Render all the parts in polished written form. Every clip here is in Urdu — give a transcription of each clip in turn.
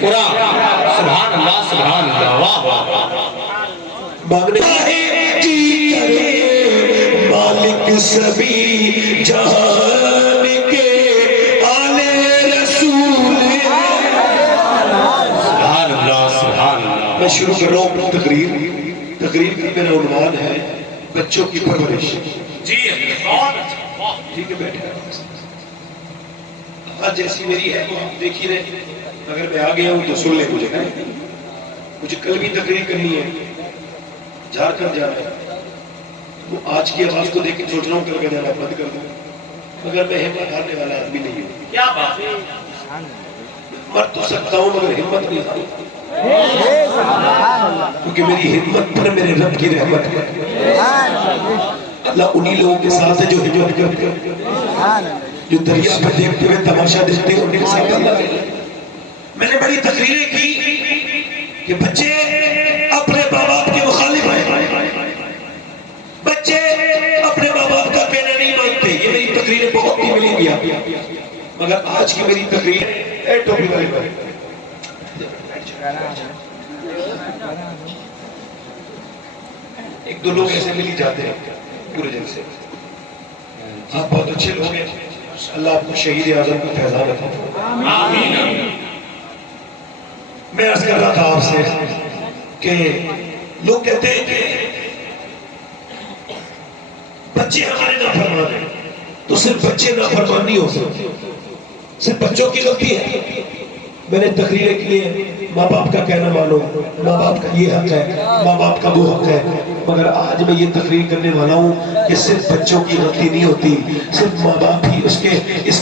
قرآن. سبحان اللہ سبحان اللہ. واہ واہ. مانگنے کی کرے مالک سبھی جہان کے آلے رسول. سبحان اللہ سبحان اللہ. میں شروع کر رہا ہوں تقریر کا میرا عنوان ہے بچوں کی پرورش. جی بہت اچھا. ٹھیک ہے بیٹھے آج جیسی میری ہے وہ آپ دیکھ ہی رہے. اگر میں آ گیا ہوں تو سن لیں مجھے کل بھی تقریر کرنی ہے, جھارکھنڈ جانا ہے. وہ آج کی آواز کو دیکھ کے سوچ رہا ہوں کل کا جانا بند کر دوں, مگر میں ہمت ہارنے والا آدمی نہیں ہوں. کیا بات ہے. مر تو سکتا ہوں مگر ہمت نہیں ہاروں, کیونکہ میری ہمت پر میرے رب کی رحمت ہے. اللہ انہی لوگوں کے ساتھ ہے جو ہمت کرتے ہیں, جو دریا پر دیکھتے ہوئے تماشا دیکھتے ہیں, انہیں کے ساتھ اللہ ہے. میں نے بڑی تقریریں کی کہ بچے اپنے ماں باپ کے مخالف ہیں, بچے اپنے ماں باپ کا کہنا نہیں مانتے. یہ میری تقریریں بہت ہی ملیں گی آپ, مگر آج کی میری تقریر ٹوپی والے پر. ایک دو لوگ ایسے مل جاتے ہیں پورے دن سے. آپ بہت اچھے لوگ ہیں, اللہ آپ کو شہید اعظم کو فیضان عطا فرمائے. آمین. میں عرض کر رہا تھا آپ سے کہ لوگ کہتے ہیں کہ بچے ہمارے نافرمان ہیں, تو صرف بچے نافرمان نہیں ہو سکتے, صرف بچوں کی غلطی ہے. میں نے تقریریں کی ہے ماں باپ کا کہنا مانو, ماں باپ کا یہ حق ہے, ماں باپ کا وہ حق ہے. مگر آج میں یہ تقریر کرنے والا ہوں کہ صرف بچوں کی غلطی نہیں ہوتی, صرف ماں باپ ہی اس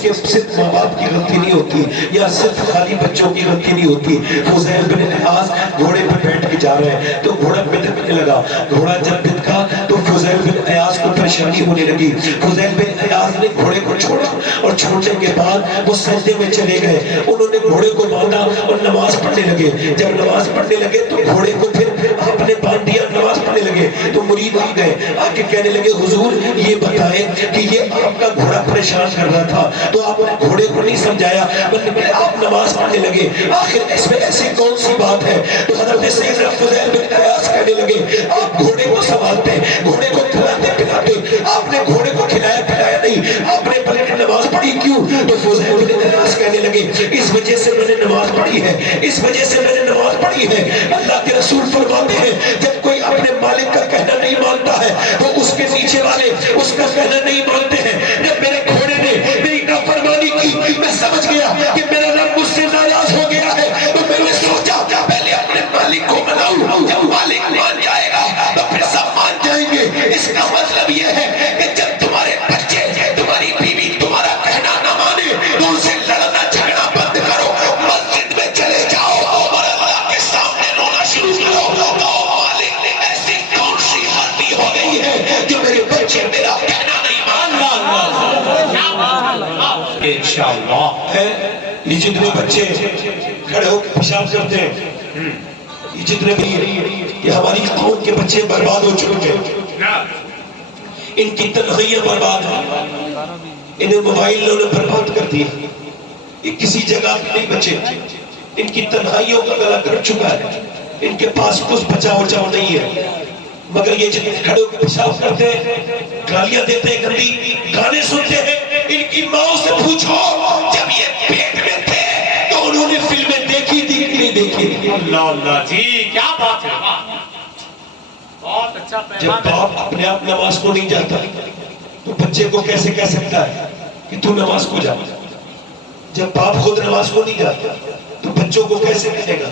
کے صرف ماں باپ کی غلطی نہیں ہوتی, یا صرف خالی بچوں کی غلطی نہیں ہوتی. فضیل بن عیاض گھوڑے پر بیٹھ کے جا رہے ہیں تو گھوڑا بندھنے لگا. گھوڑا جب بندھا تو فضیل بن عیاض کو پریشانی ہونے لگی. فضیل بن عیاض نے گھوڑے کو چھوڑا اور چھوڑنے کے بعد وہ سجدے میں چلے گئے. انہوں نے گھوڑے کو باندھا اور نماز پڑھنے لگے. جب نماز پڑھنے لگے تو گھوڑے کو پھر آپ نے باندھ دیا, نماز پڑھنے لگے. تو مرید آ گئے, آ کے کہنے لگے حضور یہ بتائیں کہ یہ آپ کا گھوڑا پریشان کر رہا تھا تو آپ نے گھوڑے کو نہیں سمجھایا, بلکہ آپ نماز پڑھنے لگے, آخر اس میں ایسی کون سی بات ہے؟ تو حضرت سیدنا فضیل بن عیاض کہنے لگے آپ گھوڑے کو سنبھالتے, گھوڑے کو کھلاتے پلاتے, آپ نے گھوڑے کو کھلایا پلایا نہیں, آپ نے بلکہ نماز پڑھی کیوں؟ تو فضیل بن عیاض کہنے لگے اس وجہ سے میں نے نماز پڑھی ہے, اس وجہ سے میں نے نماز پڑھی ہے. اللہ کے رسول فرماتے ہیں جب کوئی اپنے مالک کا کہنا نہیں مانتا ہے تو اس کے نیچے والے اس کا کہنا نہیں مانتے ہیں. جب میرے گھوڑے نے میری نافرمانی کی, میں سمجھ گیا کہ میرا رب مجھ سے ناراض ہو گیا ہے, تو میں نے سوچا پہلے اپنے مالک کو مناؤں, جب مالک مان جائے گا تو پھر سب مان جائیں گے. اس کا مطلب یہ ہے کہ جب تمہارے بچے, تمہاری بیوی تمہارا کہنا نہ مانے تو اسے لڑنا جھگڑا بند کرو, مسجد میں چلے جاؤ اور اللہ کے سامنے رونا شروع کرو. مالک نے ایسی کون سی غلطی ہو گئی ہے جو میرے بچے میرا کہنا نہیں مانتے؟ انشاءاللہ. یہ جتنے بچے کھڑے ہو کے پیشاب کرتے ہیں, یہ جتنے بھی یہ ہماری قوم کے بچے برباد ہو چکے ہیں. ان کی تنہائیاں برباد ہیں, انہیں موبائلوں نے برباد کر دیا. یہ کسی جگہ پہ نہیں بچے, ان کی تنہائیوں کا گلا کٹ چکا ہے, ان کے پاس کچھ بچاؤ نہیں ہے. مگر یہ جتنے کھڑے ہو کے پیشاب کرتے ہیں, گالیاں دیتے ہیں, گندی گانے سنتے ہیں, ان کی ماؤں سے پوچھو جب یہ پیٹ میں تھے تو انہوں نے فلمیں دیکھی تھی کہ نہیں دیکھی تھی؟ اللہ اللہ جی کیا بات ہے. بہت اچھا جب پیغام ہے. باپ اپنے آپ نماز کو نہیں جاتا تو بچے کو کیسے کہہ سکتا ہے کہ تو نماز کو جا؟ جب باپ خود نماز کو نہیں جاتا تو بچوں کو کیسے کہے گا؟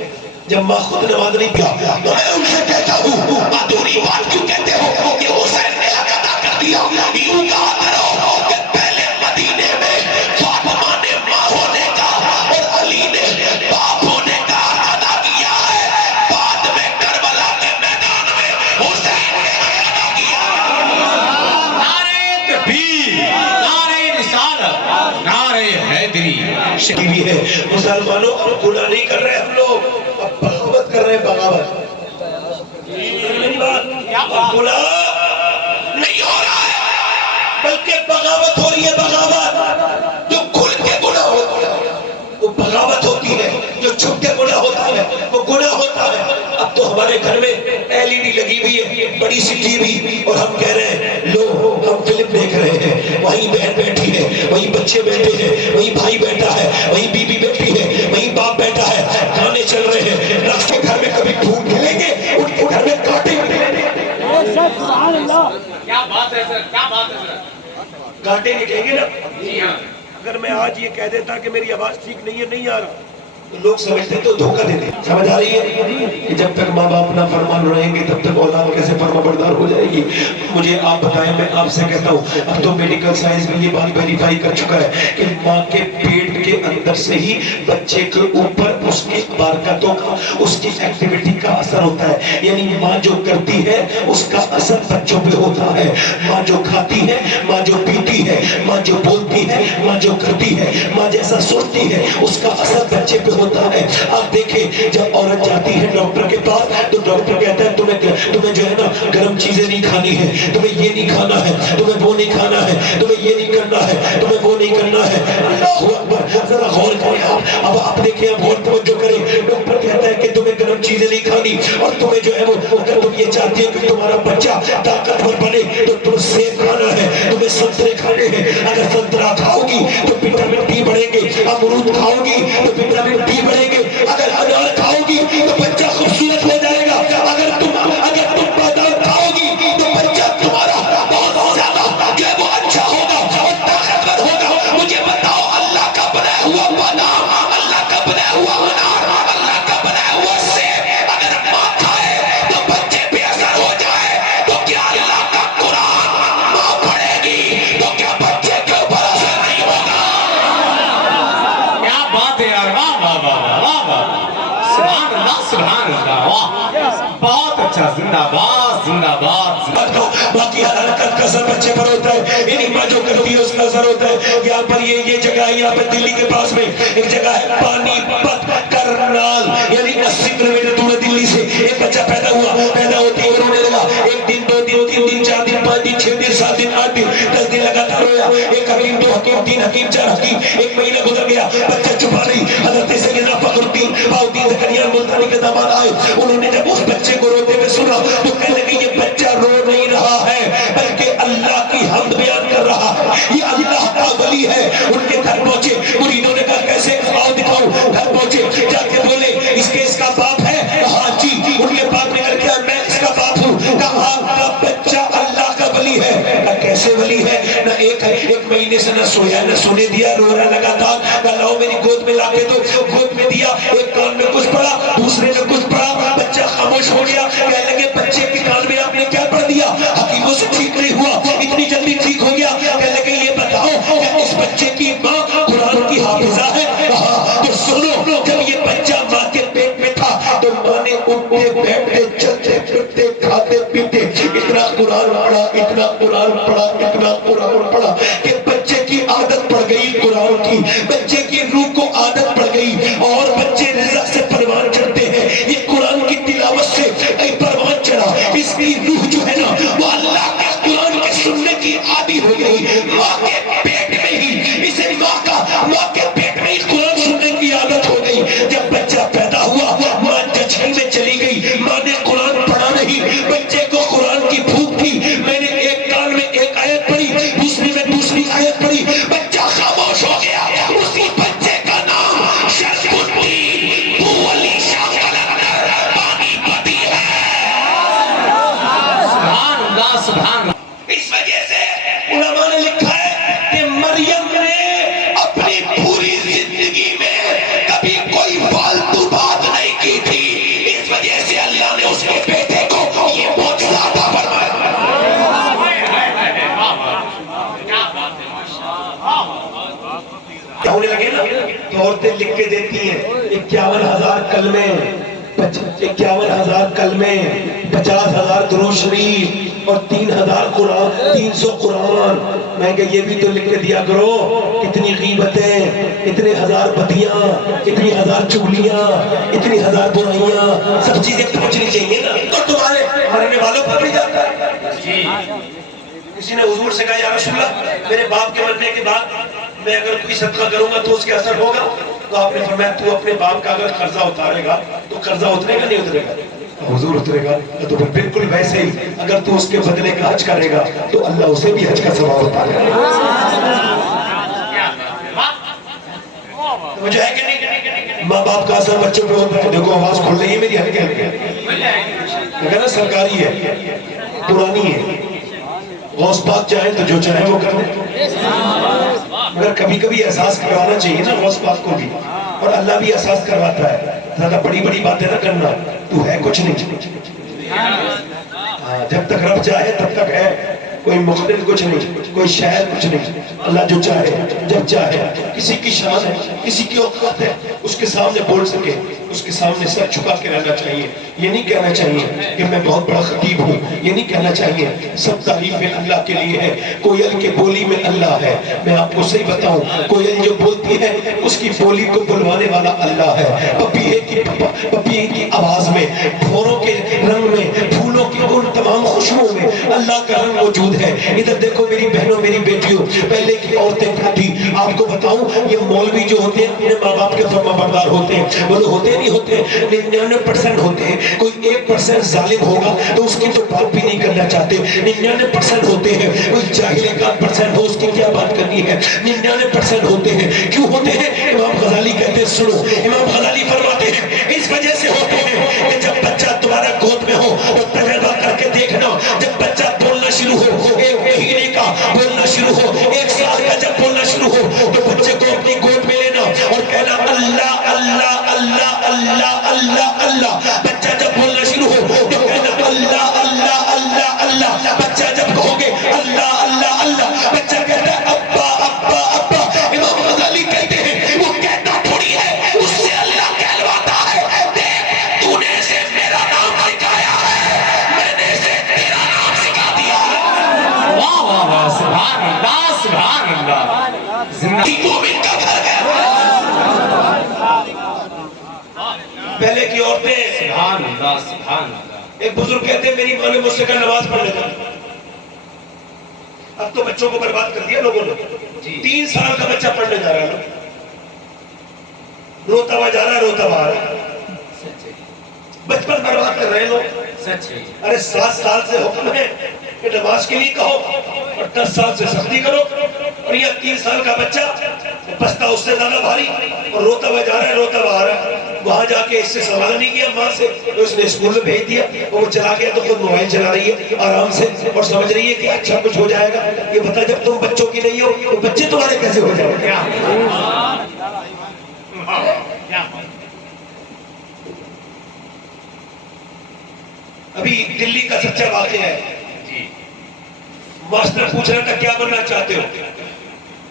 جب ماں خود نماز نہیں پڑھتی تو میں ان سے کہتا ہوں ادھوری بات کیوں کہتے ہو کہ حسین نے حق ادا کر دیا؟ یوں کہا کرو کہ پہلے مدینے میں فاطمہ نے ماں ہونے کا اور علی نے باپ ہونے کا حق ادا کیا ہے, بعد میں کربلا کے میدان میں حسین نے حق ادا کیا. نعرہ تکبیر, نعرہ رسالت, نعرہ حیدری. شکیلی ہے مسلمانوں, اب گناہ نہیں کر رہے ہم لوگ, اب بغاوت کر رہے ہیں, بغاوت. گناہ نہیں ہو رہا ہے بلکہ بغاوت ہو رہی ہے. بغاوت جو کھل کے گناہ ہوتی ہے وہ بغاوت ہوتی ہے, جو چھپ کے گناہ ہمارے گھر میں LED لگی ہوئی ہے، بڑی سی ٹی وی، اور ہم کہہ رہے ہیں لو ہم فلم دیکھ رہے ہیں، وہیں بہن بیٹھی ہے، وہیں بچے بیٹھے ہیں، وہیں بھائی بیٹھا ہے، وہیں بیوی بیٹھی ہے، وہیں باپ بیٹھا ہے، گانے چل رہے ہیں۔ رقص کے گھر میں کبھی پھول کھلیں گے، ان کے گھر میں کانٹے نکلیں گے۔ کیا بات ہے سر، کیا بات ہے سر؟ کانٹے نکلیں گے نا۔ جی ہاں، اگر میں آج یہ کہہ دیتا کہ میری آواز ٹھیک نہیں ہے، نہیں آ رہا، تو لوگ سمجھتے تو دھوکہ دیتے۔ سمجھ آ رہی ہے کہ جب تک ماں باپ نہ فرمان رہیں گے تب تک اولاد کیسے فرما بردار ہو جائے گی؟ مجھے آپ بتائیں، میں آپ سے کہتا ہوں، اب تو میڈیکل سائنس بھی یہ بات ویریفائی کر چکا ہے کہ ماں کے پیٹ کے اندر سے ہی بچے کے اوپر اس کی برکتوں کا، اس کی ایکٹیویٹی کا اثر ہوتا ہے۔ یعنی ماں جو کرتی ہے اس کا اثر بچوں پہ ہوتا ہے۔ ماں جو کھاتی ہے، ماں جو پیتی ہے، ماں جو بولتی ہے، ماں جو کرتی ہے، ماں جیسا سوچتی ہے، اس کا اثر بچے پہ ہوتا ہے۔ آپ دیکھیں جب عورت جاتی ہے ڈاکٹر کے پاس تو ڈاکٹر کہتا ہے تمہیں جو ہے نا گرم چیزیں نہیں کھانی ہے، تمہیں یہ نہیں کھانا ہے، تمہیں وہ نہیں کھانا ہے، تمہیں یہ نہیں کرنا ہے، تمہیں وہ نہیں کرنا ہے۔ اللہ اکبر، ذرا غور کریں آپ۔ اب آپ دیکھیں، آپ غور توجہ کریں، ڈاکٹر کہتا ہے کہ تمہیں گرم چیزیں نہیں کھانی، اور تمہیں جو ہے وہ اگر تم یہ چاہتی ہو کہ تمہارا بچہ طاقتور بنے تو تمہیں سیب کھانا ہے، تمہیں سنترے کھانے ہیں۔ اگر سنترا کھاؤ گی تو وٹامن ڈی بڑھیں گے، امرود کھاؤ گی تو وٹامن ڈی بڑھیں گے، اگر انار کھاؤ گی تو بچہ خوبصورت ہو جائے گا، اگر تم بادام کھاؤ گی تو بچہ تمہارا بہت زیادہ جو ہے وہ اچھا ہوگا اور طاقتور ہوگا۔ مجھے بتاؤ، اللہ کا بنایا ہوا بادام، اللہ کا بنایا ہوا انار، اللہ کا بنایا ہوا سیب اگر ماں کھائے تو بچے پہ اثر ہو جائے تو کیا اللہ کا قرآن ماں پڑھے گی تو کیا بچے کے اوپر اثر نہیں ہوگا؟ کیا بات ہے یار، واہ واہ واہ واہ واہ، سبحان اللہ سبحان اللہ، واہ، بہت اچھا، زندہ باد زندہ باد۔ باقی ہر حرکت کا اثر بچے پر ہوتا ہے، یعنی ماں جو کرتی ہے اس کا اثر ہوتا ہے۔ یہاں پر یہ جگہ ہے، یہاں پر دلی کے پاس میں ایک جگہ ہے پانی پت کرنال، یعنی 80 کلومیٹر دور ہے دلی سے۔ ایک بچہ پیدا ہوا، پیدا ہوتی ہے رونے لگا، ایک دن، 2 دن، 3 دن، 4 دن، 5 دن، 6 دن، 7 دن، 8 دن، 10 دن لگاتار رویا۔ ایک حکیم، 2 حکیم، 3 حکیم، 4 حکیم، 1 مہینہ گزر گیا، بچہ چھپا نہیں۔ حضرت سیدنا فخر الدین بہاؤالدین زکریا ملتانی کے داماد آئے، انہوں نے جب اس بچے کو روتے ہوئے سنا تو کہنے لگے یہ بچہ رو نہیں رہا ہے بلکہ اللہ کی حمد بیان کر رہا ہے، یہ اللہ کا ولی ہے۔ ان کے گھر پہنچے، مریدوں نے کہا کیسے آؤ دکھاؤ، گھر پہنچے، جا کے بولے اس کا باپ ہے؟ کہا جی۔ ان کے باپ نے کہا میں اس کا باپ ہوں۔ کہا آپ کا بچہ اللہ کا ولی ہے۔ کہا کیسے ولی ہے؟ نہ ایک مہینے سے نہ سویا نہ سونے دیا، رو رہا لگاتار۔ کہا لاؤ میری گود میں لا کے دو، گود میں دیا، ایک کان میں کچھ پڑا، دوسرے میں کچھ پڑا، بچہ خاموش ہو گیا۔ کہنے لگے بچے کے کان میں آپ نے کیا پڑھ دیا؟ حکیموں سے ٹھیک نہیں ہوا، اتنی جلدی ٹھیک ہو گیا۔ کہنے لگے یہ بتاؤ کہ اس بچے کی ماں قرآن کی حافظہ ہے؟ کہا تو سنو، جب یہ بچہ ماں کے پیٹ میں تھا تو ماں نے اٹھتے بیٹھتے چلتے پھرتے کھاتے پیتے اتنا قرآن پڑھا، اتنا قرآن پڑھا، اتنا قرآن پڑھا کہ بچے کی عادت پڑ گئی قرآن کی، بچے کی روح کو عادت پڑ گئی، اور بچے رزق سے پروان چڑھتے ہیں۔ یہ قرآن کی تلاوت سے پروان چڑھا، اس کی روح جو ہے نا وہ اللہ کے قرآن کے سننے کی عادی ہو گئی۔ ماں کے پیٹ میں ہی اسے ماں کے پیٹ میں ہی قرآن سننے کی عادت ہو گئی۔ جب بچہ پیدا ہوا ماں جچھن میں چلی گئی، ماں نے قرآن پڑھا نہیں، بچے کو قرآن کی بھوک تھی۔ میں نے ایک کان میں ایک آیت پڑھی، دوسری میں دوسری آیت پڑھی، بچہ خاموش ہو گیا۔ اسی بچے کا نام شرف الدین بولی شاہ قلندر پانی پتی ہے۔ سبحان اللہ سبحان اللہ۔ اس وجہ سے علماء نے لکھا ہے کہ مریم نے اپنی پوری زندگی میں کبھی کوئی فالتو بات نہیں کی تھی، اس وجہ سے اللہ نے اس کے بیٹے کو یہ معجزہ عطا فرمایا۔ کیا ہونے لگے نا کہ عورتیں لکھ کے دیتی ہیں 51,000 کلمے، 51,000 کلمے، 50,000 درود شریف اور 3,000 قرآن، 300 قرآن۔ میں کہ یہ بھی تو لکھ کے دیا کرو۔ اتنی غیبتیں، اتنے ہزار بدیاں، اتنی ہزار چغلیاں، اتنی ہزار برائیاں، سب چیزیں پہنچنی چاہیے نا۔ تو تمہارے مرنے والوں پر بھی جاتا ہے۔ کسی نے حضور سے کہا یا رسول اللہ میرے باپ کے مرنے کے بعد میں اگر کوئی صدقہ کروں گا تو اس کے اثر ہوگا؟ تو آپ نے فرمایا تو اپنے باپ کا اگر قرضہ اتارے گا تو قرضہ اترے گا نہیں اترے گا؟ حضور اترے گا تو پھر بالکل ویسے ہی اگر تو اس کے بدلے کا حج کرے گا تو اللہ اسے بھی حج کا ثواب عطا کرے گا. مجھے ہے کہ نہیں؟ ماں باپ کا اثر بچوں پہ ہوتا ہے. دیکھو آواز کھل رہی ہے میری ہلکے ہلکے. کہنا سرکاری ہے پرانی ہے. غوث پاک چاہے تو جو چاہے وہ کر دے. مگر کبھی کبھی احساس کروانا چاہیے نا غوث پاک کو بھی, اور اللہ بھی احساس کرواتا ہے. زیادہ بڑی بڑی باتیں نہ کرنا, تو ہے کچھ نہیں. جب تک رب چاہے تب تک ہے. کوئی مختلف کچھ نہیں, کوئی شہر کچھ نہیں. اللہ جو چاہے جب چاہے. کسی کی شان ہے, کسی کی اوقات ہے, اس کے سامنے بول سکے, اس کے سامنے سر چھپا کے رہنا چاہیے. یہ نہیں کہنا چاہیے کہ میں بہت بڑا خطیب ہوں, یہ نہیں کہنا چاہیے. سب تعریفیں اللہ کے لیے ہے. کوئل کے بولی میں اللہ ہے. میں آپ کو صحیح بتاؤں, کوئل جو بولتی ہے اس کی بولی کو بلوانے والا اللہ ہے. پپیے کی آواز میں, بھوروں کے رنگ میں, پھولوں کی ان تمام خوشبوؤں میں اللہ کا رنگ موجود ہے. ادھر دیکھو میری بہنوں میری بیٹیوں, پہلے کی عورتیں کیا تھی آپ کو بتاؤں. یہ مولوی جو ہوتے ہیں اپنے ماں باپ کے فرما بردار ہوتے ہیں. وہ لوگ ہوتے نہیں ہوتے, 99% ہوتے ہیں. کوئی 1% ظالم ہوگا تو اس کی تو بات بھی نہیں کرنا چاہتے. 99% ہوتے ہیں. کوئی جاہل 1% ہو, اس کی کیا بات کرنی ہے. 99% ہوتے ہیں. کیوں ہوتے ہیں؟ امام غزالی کہتے ہیں, سنو, امام غزالی فرماتے ہیں اس وجہ سے ہوتے ہیں کہ جب بچہ تمہارا گود میں ہو تو تجربہ کر کے دیکھنا, جب بچہ بولنا شروع ہو, 1 مہینے کا بولنا شروع ہو, 1 سال کا جب بولنا شروع ہو, تو بچے کو اپنی گود میں لینا اور کہنا اللہ اللہ اللہ اللہ اللہ اللہ. بچہ جب بولنا شروع ہو تو کہنا اللہ اللہ اللہ اللہ. بچہ جب کہو گے اللہ اللہ اللہ, بچہ کہتا ہے ابا ابا ابا. امام غزالی کہتے ہیں وہ کہتا تھوڑی ہے, اس سے اللہ کہلواتا ہے. دیکھ تو نے اسے میرا نام سکھایا ہے, میں نے اسے تیرا نام سکھا دیا ہے. واہ واہ واہ, سبحان اللہ سبحان اللہ. زندگی مومن کا گھر ہے. پہلے کی عورتیں, سبحان اللہ سبحان اللہ. ایک بزرگ کہتے ہیں میری ماں نے مجھ سے کہا نماز پڑھ لیتا. اب تو بچوں کو برباد کر دیا لوگوں نے. 3 سال کا بچہ پڑھنے جا رہا ہے, روتا ہوا جا رہا ہے, روتا ہوا آ رہا ہے. بچپن برباد کر رہے ہیں لوگ. ارے 7 سال سے حکم ہے کہ نماز کے لیے کہو, اور 10 سال سے سختی کرو, اور یہ 3 سال کا بچہ بستہ اس سے زیادہ بھاری, اور روتا ہوا جا رہا ہے, روتا ہوا آ رہا ہے. وہاں جا کے اس سے سوال نہیں کیا ماں سے, تو اس نے اسکول میں بھیج دیا, اور وہ چلا گیا تو خود موبائل چلا رہی ہے آرام سے, اور سمجھ رہی ہے کہ اچھا کچھ ہو جائے گا. یہ بتا جب تم بچوں کی نہیں ہو تو بچے تمہارے کیسے ہو جائیں گے؟ ابھی دلی کا سچا واقعہ ہے. ماسٹر پوچھ رہا تھا کیا بننا چاہتے ہو,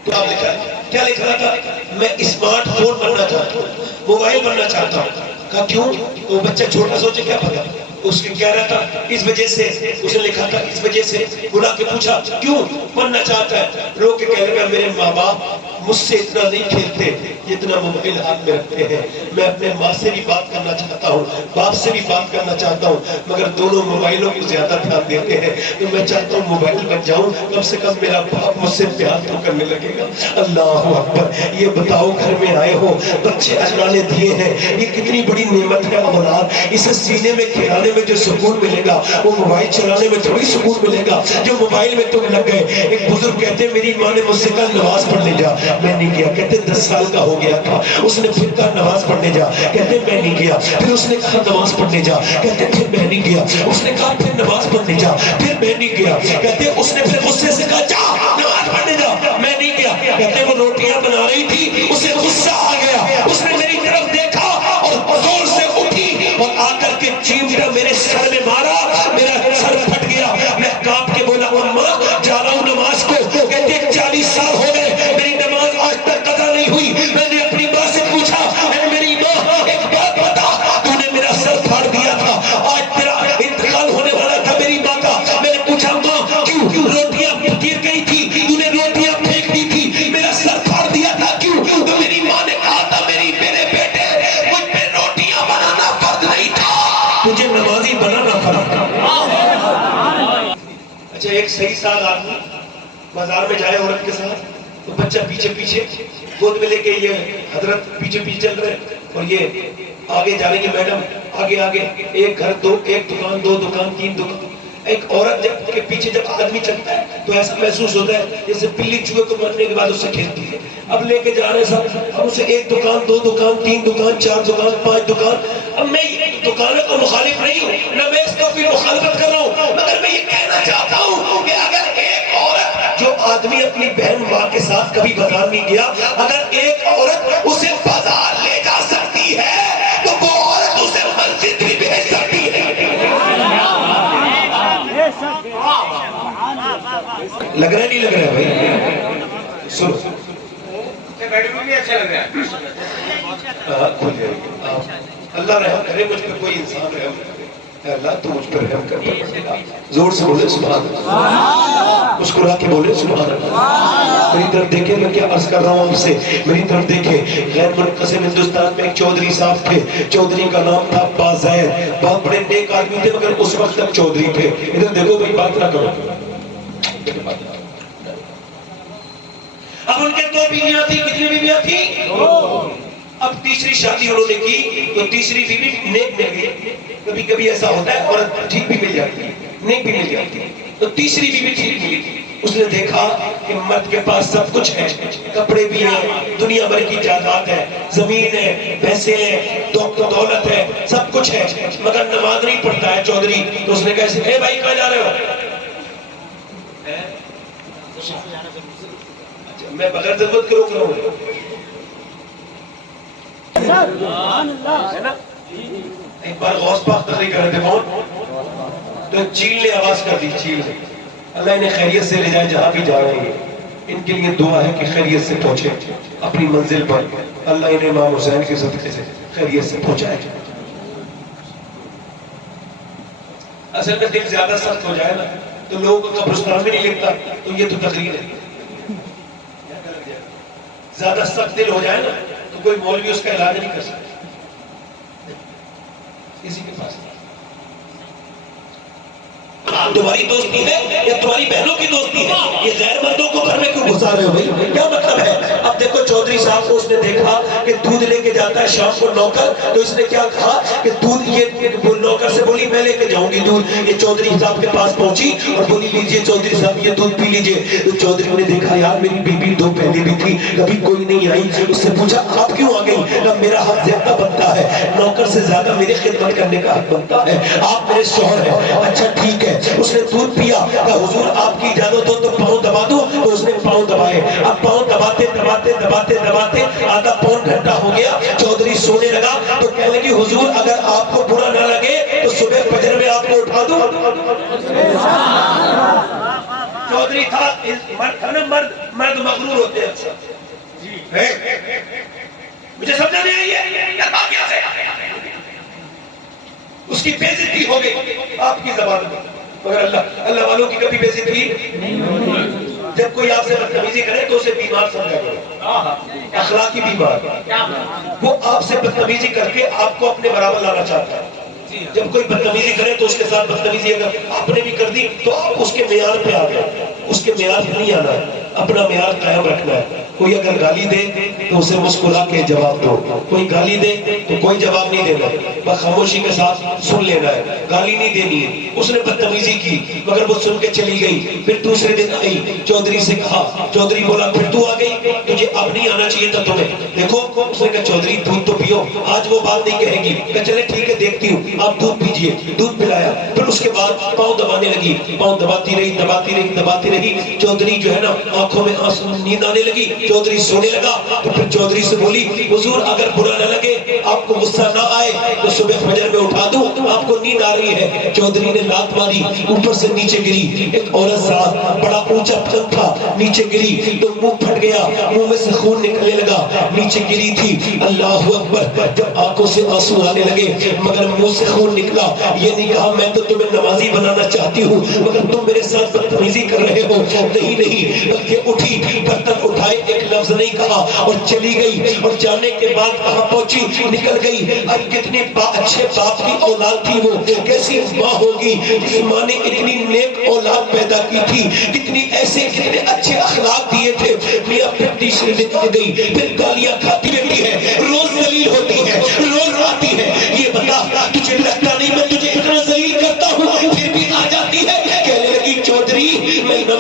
تو آپ لکھا کیا لکھ رہا تھا, میں اسمارٹ فون بننا چاہتا ہوں, موبائل بننا چاہتا ہوں. کہا کیوں؟ وہ بچہ چھوٹا سوچے کیا پتا, اس نے کہہ رہا تھا اس وجہ سے, اس نے لکھا تھا اس وجہ سے. بلا کے پوچھا کیوں بننا چاہتا ہے, رو کے کہہ رہا میرے ماں باپ مجھ سے اتنا نہیں کھیلتے جتنا موبائل ہاتھ میں رکھتے ہیں. میں اپنے ماں سے بھی بات کرنا چاہتا ہوں, باپ سے بھی بات کرنا چاہتا ہوں, مگر دونوں موبائلوں کو زیادہ دھیان دیتے ہیں. تو میں چاہتا ہوں موبائل بن جاؤں, کم سے کم میرا باپ مجھ سے پیار تو کرنے لگے گا. اللہ اکبر. یہ بتاؤ گھر میں آئے ہو, بچے اللہ نے دیے ہیں, یہ کتنی بڑی نعمت ہے اولاد. اسے سینے میں کھلانے میں جو سکون ملے گا وہ موبائل چلانے میں تھوڑی سکون ملے گا جو موبائل میں تم لگ گئے. ایک بزرگ کہتے ہیں میری ماں نے مجھ سے کہا نماز پڑھنے جا, میں نہیں گیا. کہتے 10 سال کا ہو گیا تھا, اس نے پھر کہا نماز پڑھنے جا, کہتے میں نہیں گیا. پھر اس نے کہا نماز پڑھنے جا, کہتے پھر میں نہیں گیا. اس نے کہا پھر نماز پڑھنے جا, پھر میں نہیں گیا. کہتے اس نے پھر غصے سے کہا جا نماز پڑھنے جا, میں نہیں گیا. کہتے وہ روٹیاں بنا رہی تھی, اسے غصہ آ گیا, اس نے میری طرف دیکھا اور زور سے اٹھی اور آ کر کے چیمٹا میرے سر میں مارا, میرا سر پھٹ گیا. میں کانپ کے بولا اماں جا رہا ہوں نماز کو. کہتے 40 سال ہو گئے میری نماز آج تک قضا نہیں ہوئی. میں نے اپنی ماں سے پوچھا اے میری ماں ایک بات بتا, تو نے میرا سر پھاڑ دیا تھا, آج تیرا انتقال ہونے والا تھا میری ماں کا. میں نے پوچھا ماں کیوں روٹیاں گر گئی تھی, تو نے روٹیاں پھینک دی تھی, میرا سر پھاڑ دیا تھا کیوں؟ تو میری ماں نے کہا تھا میری میرے بیٹے مجھ پہ روٹیاں بنانا فرض نہیں تھا, تجھے نمازی بنانا فرض تھا. اچھا ایک صحیح سال آدمی بازار میں جائے عورت کے ساتھ, تو بچہ پیچھے پیچھے گود میں لے کے, یہ حضرت پیچھے پیچھے چل رہے اور یہ آگے جا رہی ہے میڈم, آگے آگے ایک گھر دو، ایک دکان، دو دکان، تین دکان. ایک عورت جب کے پیچھے جب آدمی چلتا ہے تو ایسا محسوس ہوتا ہے جیسے بلی چوہے کو مرنے کے بعد اسے کھیلتی ہے. اب لے کے جا رہے سب، اب اسے ایک دکان، دو دکان، تین دکان، چار دکان، پانچ دکان. اب میں دکانوں کا مخالف نہیں ہوں، نہ میں اس کا بھی مخالفت کر رہا ہوں، مگر میں یہ کہنا چاہتا ہوں کہ اگر ایک عورت، جو آدمی اپنی بہن ماں کے ساتھ کبھی بازار نہیں گیا، اگر ایک عورت اسے بازار لے جا سکتی ہے تو وہ عورت اسے مسجد بھی بھیج سکتی ہے. لگ رہا ہے نہیں لگ رہا ہے بھائی؟ سنو بیڈ روم بھی اچھا لگ رہا ہے. اللہ رحم کرے مجھ پر، کوئی انسان رحم کرے. اے اللہ تو مجھ پر رحم کر. زور سے بولے سبحان اللہ، مسکرا کے بولے سبحان اللہ. میری طرف دیکھیں، میں کیا عرض کر رہا ہوں آپ سے، میری طرف دیکھیں. غیر منقسم ہندوستان میں ایک چودھری صاحب تھے، چودھری کا نام تھا بازیر. بہت بڑے نیک آدمی تھے مگر اس وقت تک چودھری تھے. ادھر دیکھو بھائی، بات نہ کرو. اب ان کے دو بیویاں تھی. کتنی بیویاں تھی؟ اب تیسری شادی انہوں نے کی تو تیسری بیوی نیک مل گئی. کبھی کبھی ایسا ہوتا ہے عورت ٹھیک بھی مل جاتی ہے، نیک بھی مل جاتی ہے. تو تیسری بیوی ٹھیک ملی. اس نے دیکھا کہ مرد کے پاس سب کچھ ہے، کپڑے بھی ہیں، دنیا بھر کی جائیداد ہے، زمین ہے، پیسے ہیں، دولت ہے، سب کچھ ہے، مگر نماز نہیں پڑھتا ہے چودھری. تو اس نے کہا اے بھائی کہاں جا رہے ہو؟ میں بغیر ضرورت کے روک رہا ہوں. ایک بار غوث پاک تقریر کر رہے تھے کون، تو چیل نے آواز کر دی. چیل نے، اللہ انہیں خیریت سے لے جائے جہاں بھی جا رہے ہیں. ان کے لیے دعا ہے کہ خیریت سے پہنچے اپنی منزل پر. اللہ انہیں امام حسین کے صدقے سے خیریت سے پہنچائے. اصل میں دل زیادہ سخت ہو جائے نا تو لوگوں کو قبرستان میں نہیں لکھتا، تو یہ تو تقریر ہے. زیادہ سخت دل ہو جائے نا تو کوئی مولوی اس کا علاج نہیں کر سکتا. کسی کے پاس تمہاری دوستی ہے یا تمہاری بہنوں کی دوستی ہے؟ یہ غیر مردوں کو گھر میں کیوں گھسا رہے ہو بھائی؟ کیا مطلب ہے؟ اب دیکھو چودھری صاحب کو اس نے دیکھا کہ دودھ لے کے جاتا ہے شام کو نوکر، تو اس نے کیا کہا کہ دودھ، یہ نوکر سے بولی میں لے کے جاؤں گی دودھ. یہ چودھری صاحب کے پاس پہنچی اور بولی لیجئے چودھری صاحب یہ دودھ پی لیجئے. تو چودھری نے دیکھا یار میری بیوی دو پہلے بھی تھی، کبھی کوئی نہیں آئی. اس سے پوچھا آپ کیوں آ گئی؟ نہ میرا حق زیادہ بنتا ہے، نوکر سے زیادہ میری خدمت کرنے کا حق بنتا ہے، آپ میرے شوہر ہیں. اچھا ٹھیک ہے. اس نے دودھ پیا. کہ حضور آپ کی اجازت ہو تو پاؤں دبا دو. تو اس نے پاؤں دبائے. اب پاؤں دباتے دباتے دباتے دباتے آدھا پون گھنٹہ ہو گیا. چودھری سونے لگا تو کہنے لگی حضور اگر آپ کو برا نہ لگے تو صبح فجر میں آپ کو اٹھا دوں. چودھری تھا مرد مغرور ہوتے ہیں اکثر. مجھے سمجھا نہیں آئی ہے. اس کی بے عزتی ہو گئی آپ کی زبان میں، مگر اللہ والوں کی کبھی بے عزتی نہیں ہوتی. جب کوئی آپ سے بدتمیزی کرے تو اسے بیمار سمجھا کرو، اخلاقی بیمار. وہ آپ سے بدتمیزی کر کے آپ کو اپنے برابر لانا چاہتا ہے. جب کوئی بدتمیزی کرے تو اس کے ساتھ بدتمیزی اگر آپ نے بھی کر دی تو آپ اس کے معیار پہ آ گئے. اس کے معیار پہ نہیں آنا ہے، اپنا معیار قائم رکھنا ہے. کوئی اگر گالی دے تو اسے مسکرا کے جواب دو. کوئی گالی دے تو کوئی جواب نہیں دینا، بس خاموشی کے ساتھ سن لینا ہے، گالی نہیں دینی ہے. اس نے بدتمیزی کی مگر وہ سن کے چلی گئی. پھر دوسرے دن آئی، چودھری سے کہا. چودھری بولا پھر تو آ گئی، تجھے اب نہیں آنا چاہیے تھا تمہیں. دیکھو اس نے کہا چودھری دودھ تو پیو، آج وہ بات نہیں کہے گی. کہ چلے ٹھیک ہے دیکھتی ہوں، آپ دودھ پیجئے. دودھ پلایا. پھر اس کے بعد پاؤں دبانے لگی. پاؤں دباتی رہی دباتی رہی دباتی رہی. چودھری جو ہے نا آنکھوں میں نیند آنے لگی. چودھری سونے لگا. تو پھر چودھری سے بولی حضور اگر برا نہ لگے، آپ کو غصہ نہ آئے تو صبح فجر میں اٹھا دوں، آپ کو نیند آ رہی ہے. چودھری نے لات ماری، اوپر سے نیچے گری. ایک عورت ساتھ، بڑا اونچا پتھر تھا، نیچے گری تو منہ پھٹ گیا، منہ میں سے خون نکلنے لگا. نیچے گری تھی. اللہ اکبر. جب آنکھوں سے آنسو آنے لگے مگر منہ سے خون نکلا. یہ نہیں کہا میں تو تمہیں نمازی بنانا چاہتی ہوں مگر تم میرے ساتھ بدتمیزی کر رہے ہو. نہیں نہیں، بلکہ اٹھی، برتن اٹھائے، ایک لفظ نہیں کہا اور چلی گئی. اور جانے کے بعد کہاں پہنچی؟ نکل گئی. اب کتنے اچھے باپ کی اولاد تھی وہ، کیسی ماں ہوگی جس ماں نے اتنی نیک اولاد پیدا کی تھی، کتنی ایسے کتنے اچھے اخلاق دیے تھے. میاں پھر تیسرے دن آ گئی، پھر گالیاں کھاتی رہتی ہے، روز ذلیل ہوتی ہے، روز آتی ہے. یہ بتا تجھے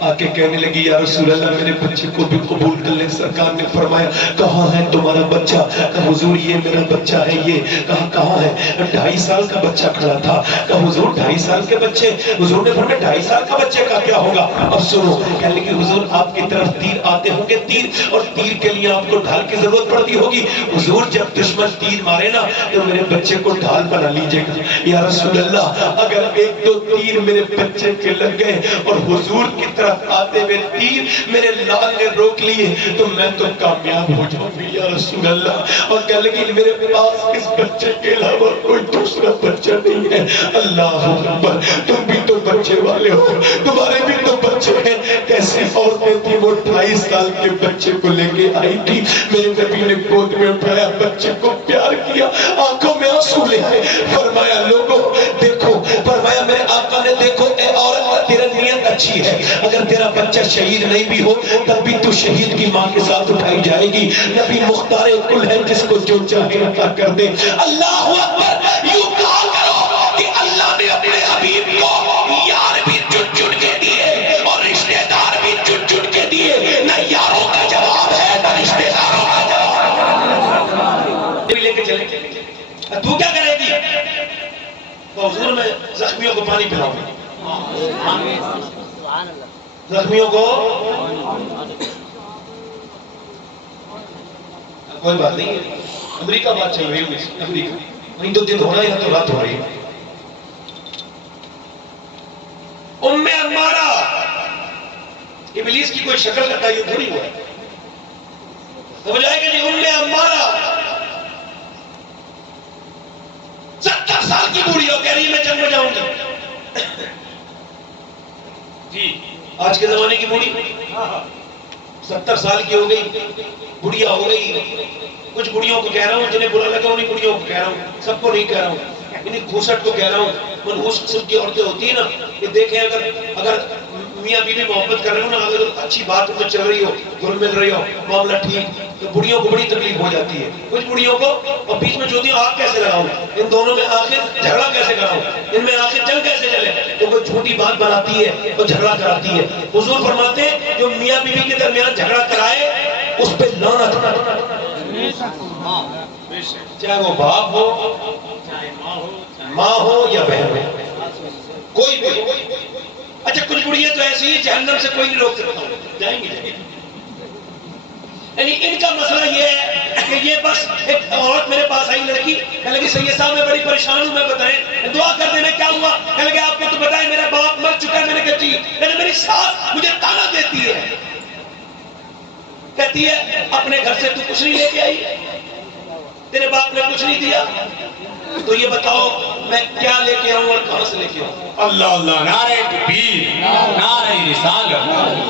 آ کے کہنے لگی یا رسول اللہ میرے بچے کو بھی قبول کر لیں۔ سرکار نے فرمایا کہاں ہے تمہارا بچہ؟ کہا حضور یہ میرا بچہ ہے۔ یہ کہا کہاں ہے؟ 2.5 سال کا بچہ کھڑا تھا۔ کہا حضور 2.5 سال کے بچے؟ حضور نے فرمایا 2.5 سال کا بچے کا کیا ہوگا؟ اب سنو، کہنے لگی حضور آپ کی طرف تیر آتے ہوں گے، تیر، اور تیر کے لیے آپ کو ڈھال کی ضرورت پڑتی ہوگی۔ حضور جب دشمن تیر مارے نا تو میرے بچے کو ڈھال بنا لیجئے گا۔ یا رسول اللہ اگر 1-2 تیر میرے بچے کے لگ گئے اور حضور کی طرف آتے ہوئے تیر میرے لال نے روک لیے تو میں تو کامیاب ہو جاؤں گی یا رسول اللہ۔ اور کہنے لگی میرے پاس اس بچے کے علاوہ کوئی دوسرا بچہ نہیں ہے۔ اللہ اکبر، تم بھی تو بچے والے ہو، تمہارے بھی تو بچے ہیں۔ کیسی عورتیں تھی وہ 2.5 سال کے بچے کو لے کے آئی تھی، میرے نبی نے گود میں اٹھایا، بچے کو پیار کیا، آنکھوں میں آنسو لے آئے، فرمایا لوگوں دیکھو، فرمایا میرے آقا نے دیکھو اے عورت تیرا نیت اچھی ہے، اگر تیرا بچہ شہید نہیں بھی ہو تب بھی تو شہید کی ماں کے ساتھ اٹھائی جائے گی۔ نبی مختار کل ہے جس کو جو چاہے عطا کر دے۔ اللہ اکبر، یوں کہا کرو کہ اللہ نے اپنے حبیب کو یار بھی چن چن کے دیے اور رشتہ دار بھی چن چن کے دیے، نہ یاروں کا جواب ہے نہ رشتہ داروں کا جواب۔ لے کے چلے تو کیا کرے گی؟ تو حضور میں زخمیوں کو پانی پلاؤں گی، زخمیوں کو کوئی بات نہیں ہے، امریکہ بات چل رہی ہے، امریکہ نہیں تو دن ہو رہا ہے یا تو رات ہو رہی ہے۔ ام عمارہ ابلیس کی کوئی شکل کا تعین تھوڑی ہوا ہے، تو جائے کہ ام عمارہ 70 سال کی بوڑھی ہو کہہ رہی ہے میں جنگ میں جاؤں گی۔ جی آج کے زمانے کی بوڑھی 70 سال کی ہو گئی، بڑھیا ہو گئی۔ کچھ بڑھیوں کو کہہ رہا ہوں جنہیں برا لگا، انہیں بڑھیوں کو کہہ رہا ہوں، سب کو نہیں کہہ رہا ہوں، انہیں گھوسٹ کو کہہ رہا ہوں۔ منحوس قسم کی عورتیں ہوتی ہیں نا، یہ دیکھیں اگر میاں بیوی محبت کر رہے ہو نا، اگر اچھی بات میں چل رہی ہو، گھل مل رہی ہو، معاملہ ٹھیک، تو بڑھیوں کو بڑی تکلیف ہو جاتی ہے۔ کچھ بڑھیوں کو اور بیچ میں جو آگ کیسے لگاؤں، ان دونوں میں آخر جھگڑا کیسے کراؤں، ان میں آخر جنگ کیسے چلے، تو کوئی جھوٹی بات بناتی ہے اور جھگڑا کراتی ہے۔ حضور فرماتے ہیں جو میاں بیوی کے درمیان جھگڑا کرائے اس پہ لعنت، چاہے وہ باپ ہو، ماں ہو یا بہن ہو، کوئی بھی۔ اچھا کچھ بڑھیاں تو ایسی ہیں جہنم سے کوئی نہیں روک سکتا، جائیں گے۔ یعنی ان کا مسئلہ یہ ہے کہ یہ بس ایک عورت میرے پاس آئی، لڑکی کہنے لگی سید صاحب میں بڑی پریشان ہوں، میں بتائیں دعا کر دیں میں کیا ہوا؟ کہنے لگے آپ کو تو بتائیں میرا باپ مر چکا ہے۔ میں نے کہا جی۔ کہنے میری ساس مجھے تانا دیتی ہے، کہتی ہے اپنے گھر سے تو کچھ نہیں لے کے آئی، تیرے باپ نے کچھ نہیں دیا، تو یہ بتاؤ میں کیا لے کے آؤں اور کہاں سے لے کے آؤں؟ اللہ اللہ، نعرہ تکبیر، نعرہ رسالت،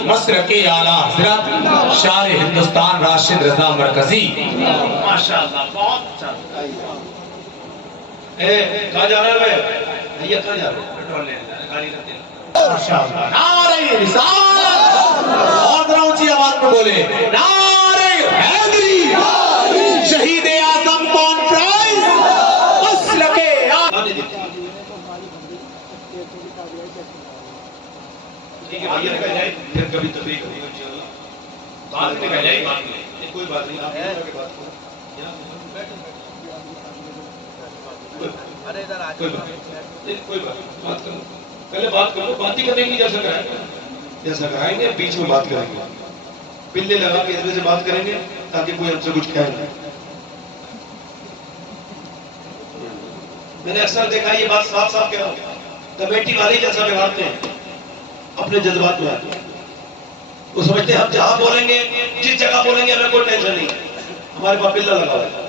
مسلک اعلیٰ حضرت شار ہندوستان راشد رضا مرکزی۔ ماشاءاللہ بہت اچھا۔ کہاں جا رہا ہے بھائی؟ کہاں جا رہا ہے؟ پیٹرول لینا، گاڑی کا تیل۔ ماشاءاللہ، نعرہ رسالت، اور ذرا اونچی آواز میں بولے، نعرہ حیدری، شہید اعظم کانفرنس، مسلک اعلیٰ۔ ٹھیک ہے بھائی نکل جائے، پھر کبھی تبلیغ ہوگی انشاءاللہ، بعد میں نکل جائے، بعد میں کوئی بات نہیں، آپ کی بات کرو، کوئی بات کرو، پہلے بات کرو، بات ہی کرنے کی جیسا کرائیں گے، بیچ میں بات کریں گے، پلے لگا کے اس میں سے بات کریں گے تاکہ کوئی ہم سے کچھ کہہ نہ۔ میں نے اکثر دیکھا یہ بات صاف صاف کہہ رہا ہوں، کمیٹی والے جیسا بگاڑتے ہیں اپنے جذبات میں آتے ہیں، وہ سمجھتے ہیں ہم جہاں بولیں گے، جس جگہ بولیں گے ہمیں کوئی ٹینشن نہیں، ہمارے پاس پلہ لگا ہے۔